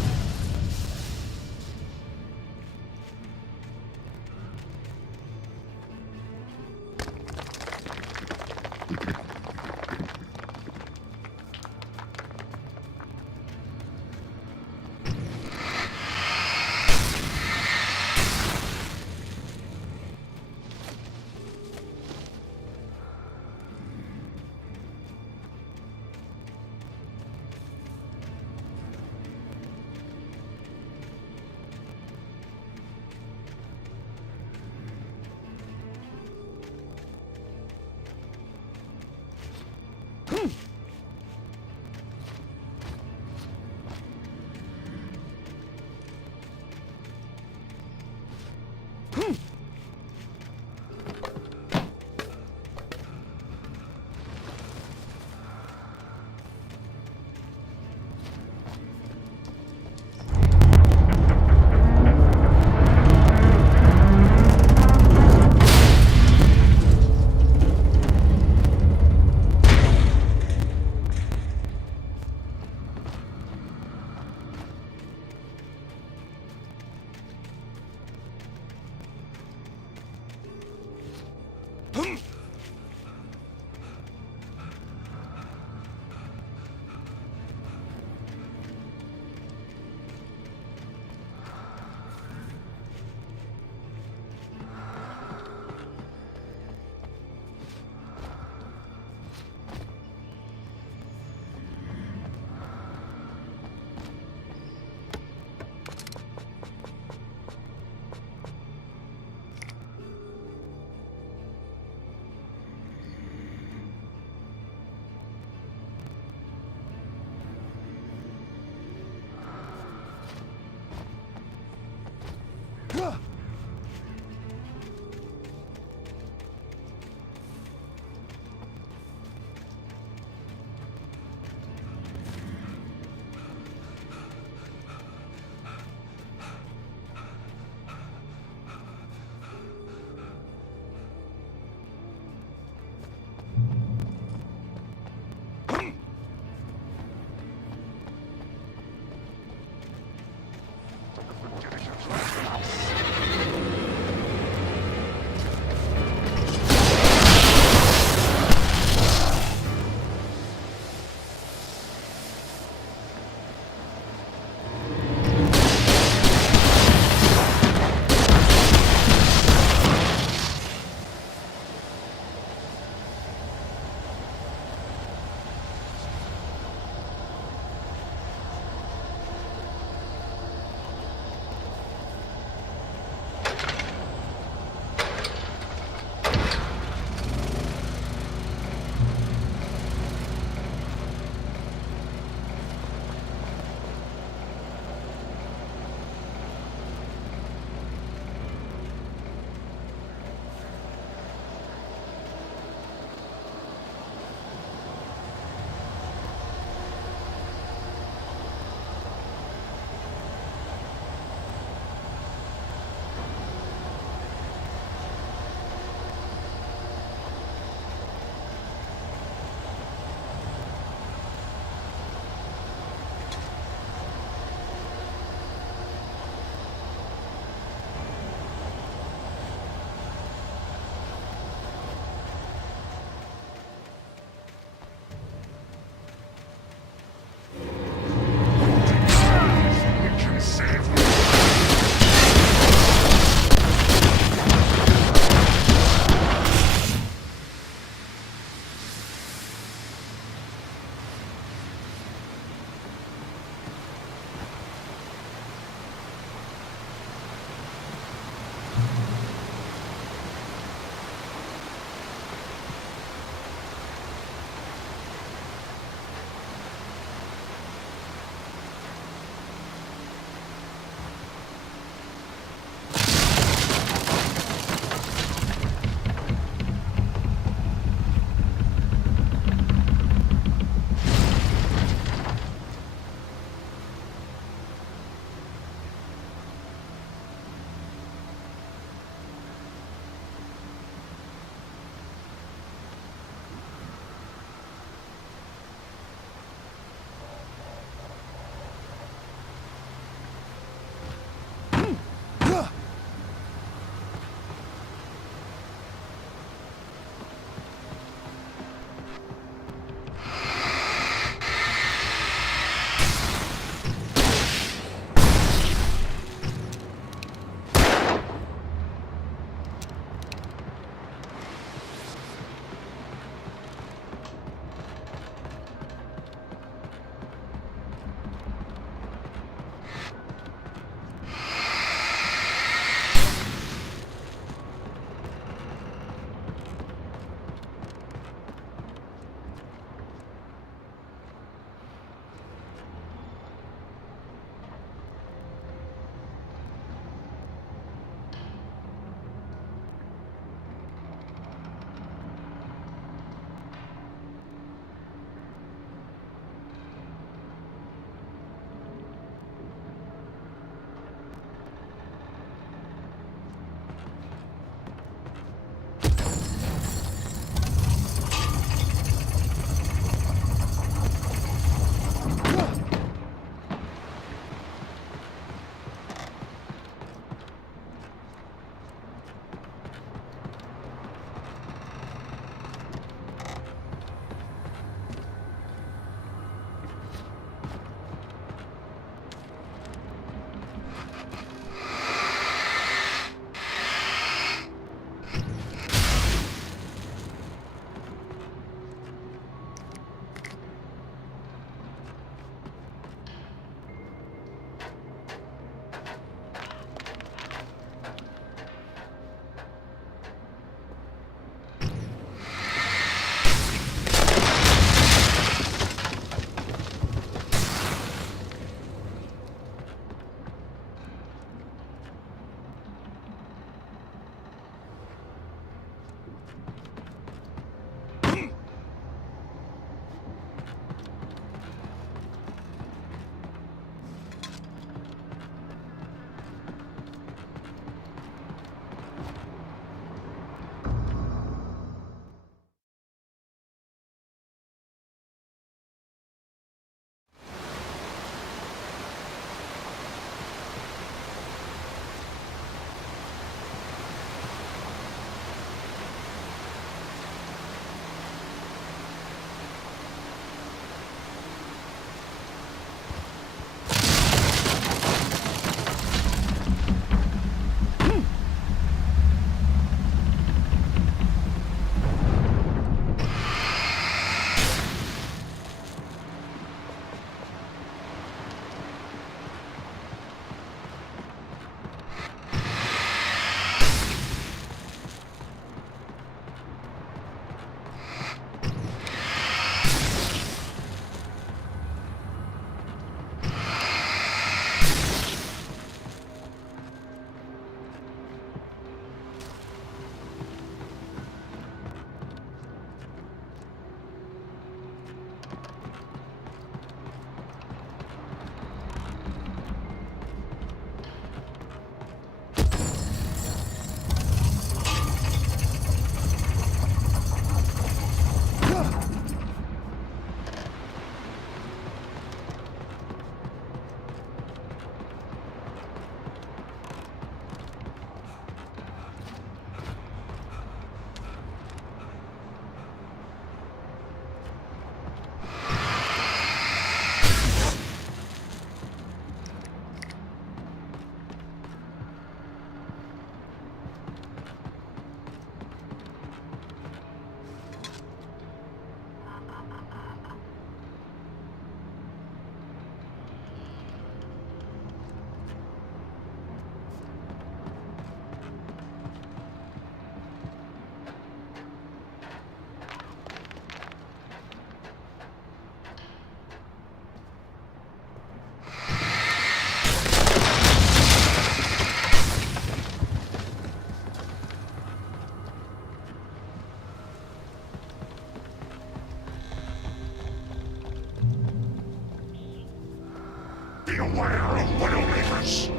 aware of Widowmakers.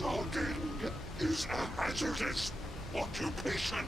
Logging is a hazardous occupation.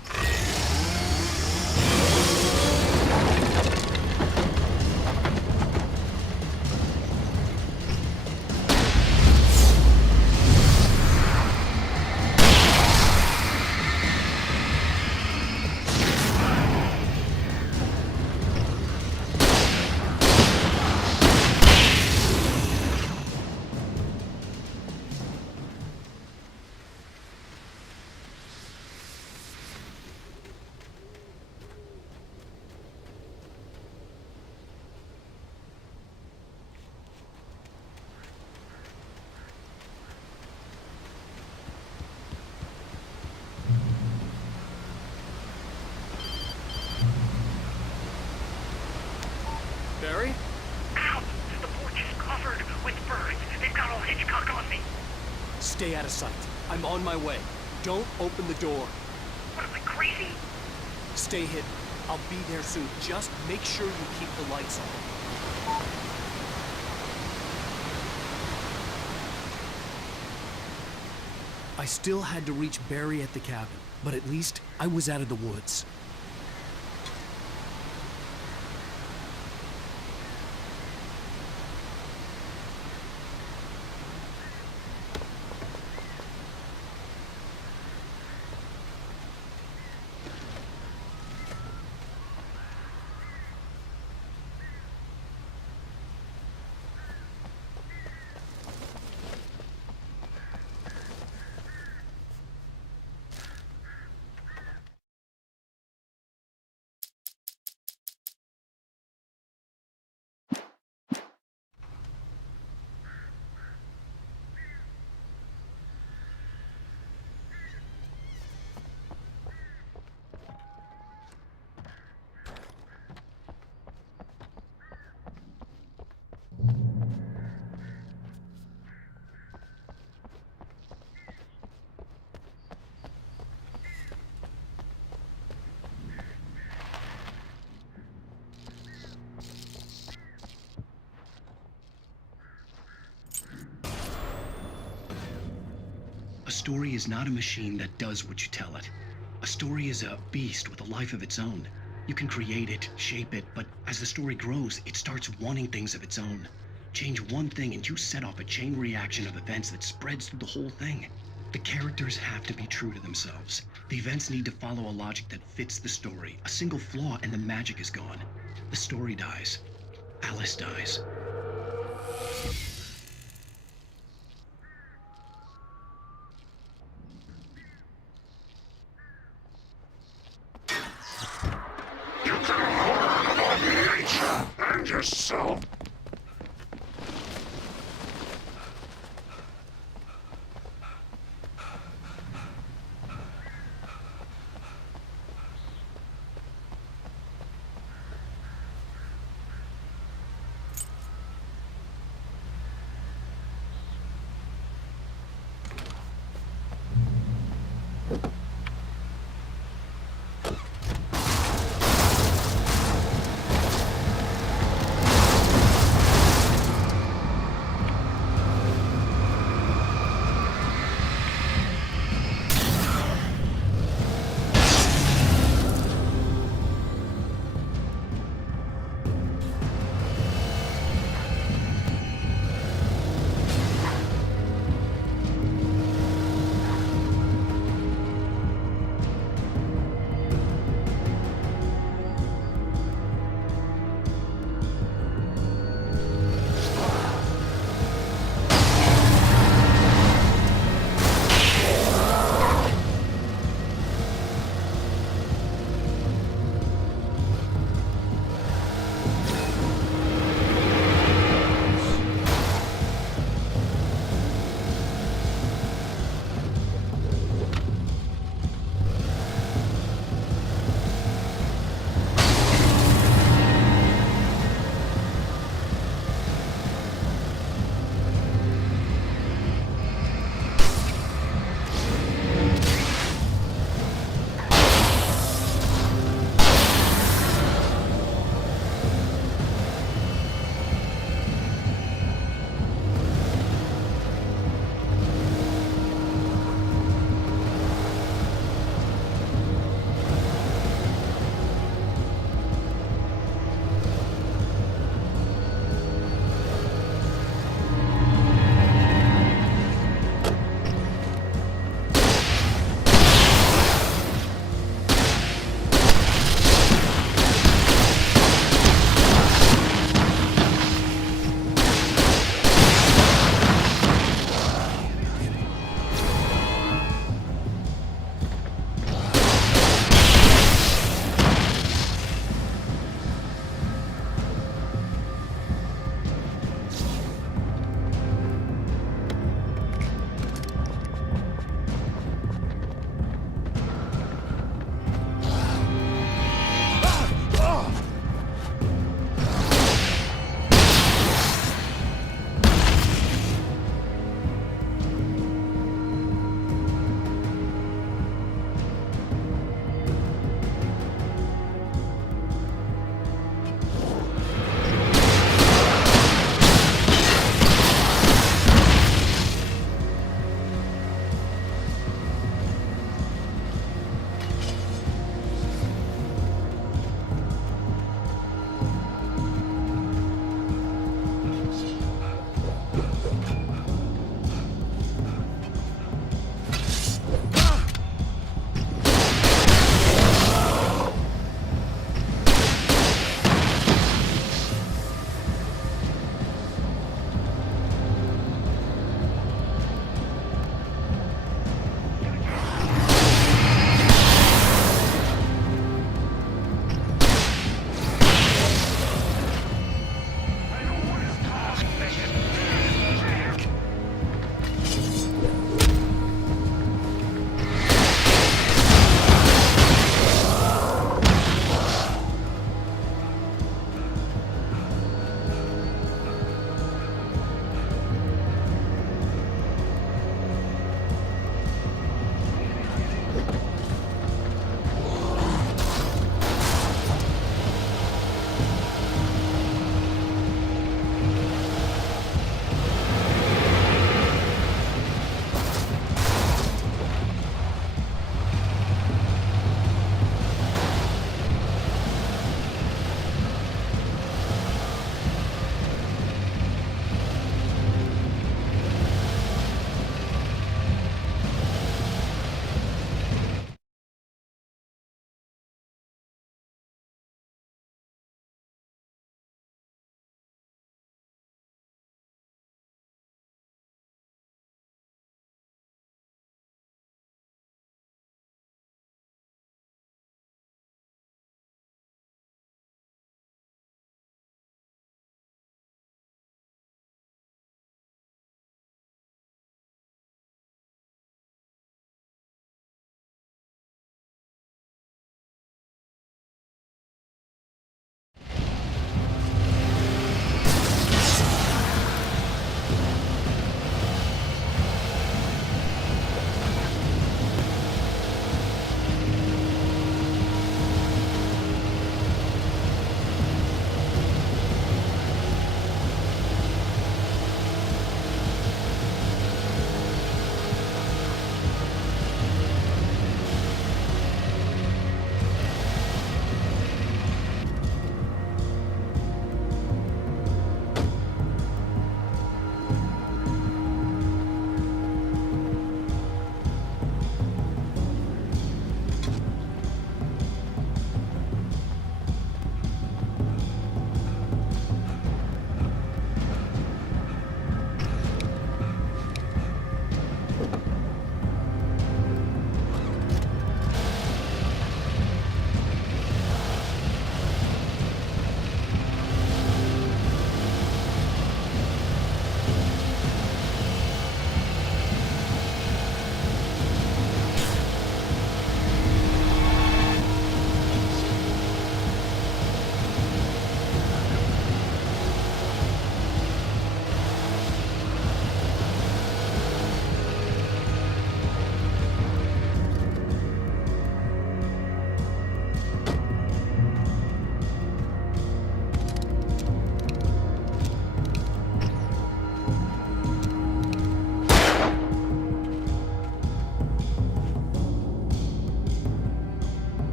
Barry? Ow! The porch is covered with birds. They've got old Hitchcock on me. Stay out of sight. I'm on my way. Don't open the door. What am I, crazy? Stay hidden. I'll be there soon. Just make sure you keep the lights on. I still had to reach Barry at the cabin, but at least I was out of the woods. A story is not a machine that does what you tell it. A story is a beast with a life of its own. You can create it, shape it, but as the story grows, it starts wanting things of its own. Change one thing and you set off a chain reaction of events that spreads through the whole thing. The characters have to be true to themselves. The events need to follow a logic that fits the story. A single flaw and the magic is gone. The story dies. Alice dies. You can harm nature and yourself.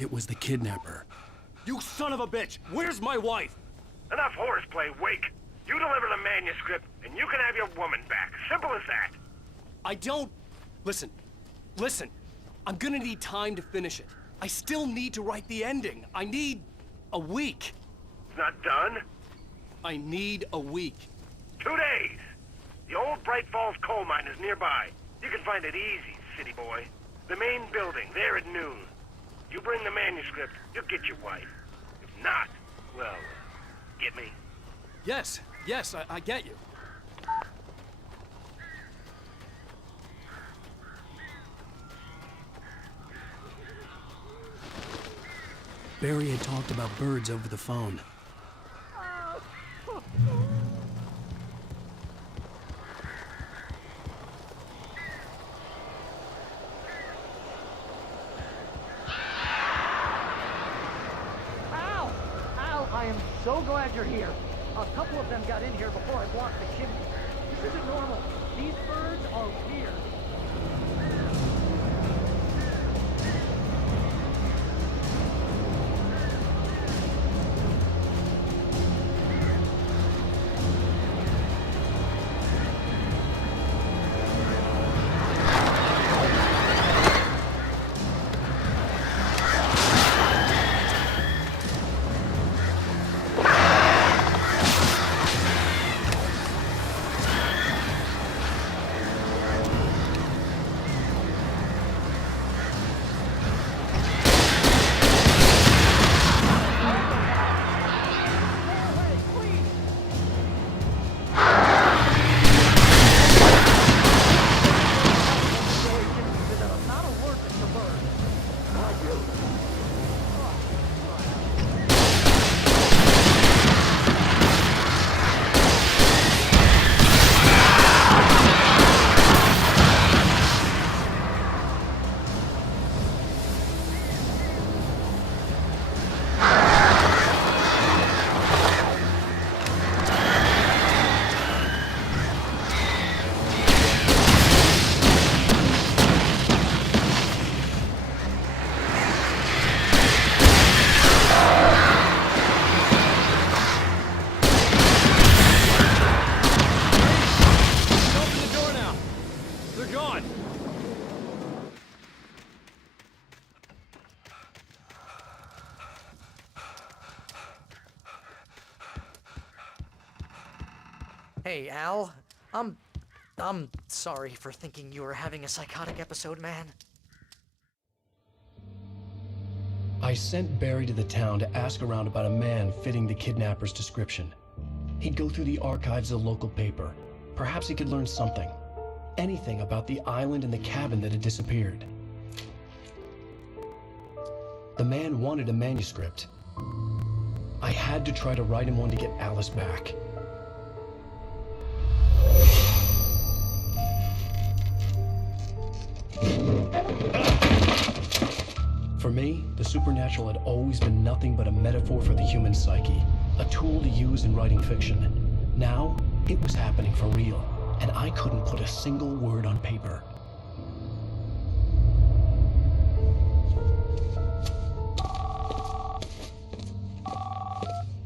It was the kidnapper. You son of a bitch! Where's my wife? Enough horseplay, Wake. You deliver the manuscript, and you can have your woman back. Simple as that. I don't... Listen. I'm gonna need time to finish it. I still need to write the ending. I need a week. It's not done? I need a week. 2 days. The old Bright Falls coal mine is nearby. You can find it easy, city boy. The main building, there at noon. You bring the manuscript, you'll get your wife. If not, well, get me? Yes, I get you. Barry had talked about birds over the phone. Al, I am so glad you're here. A couple of them got in here before I blocked the chimney. This isn't normal. These birds are weird. Hey, Al. I'm sorry for thinking you were having a psychotic episode, man. I sent Barry to the town to ask around about a man fitting the kidnapper's description. He'd go through the archives of the local paper. Perhaps he could learn something. Anything about the island and the cabin that had disappeared. The man wanted a manuscript. I had to try to write him one to get Alice back. For me, the supernatural had always been nothing but a metaphor for the human psyche, a tool to use in writing fiction. Now, it was happening for real, and I couldn't put a single word on paper.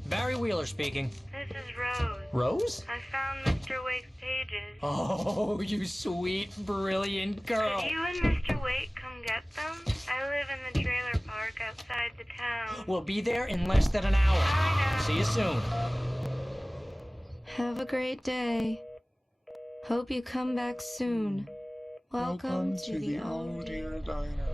Barry Wheeler speaking. This is Rose. Rose? I found Mr. Wake's pages. Oh, you sweet, brilliant girl. Could you and Mr. Wake come get them? I live in the trailer park outside the town. We'll be there in less than an hour. I know. See you soon. Have a great day. Hope you come back soon. Welcome to the Old Dear Diner.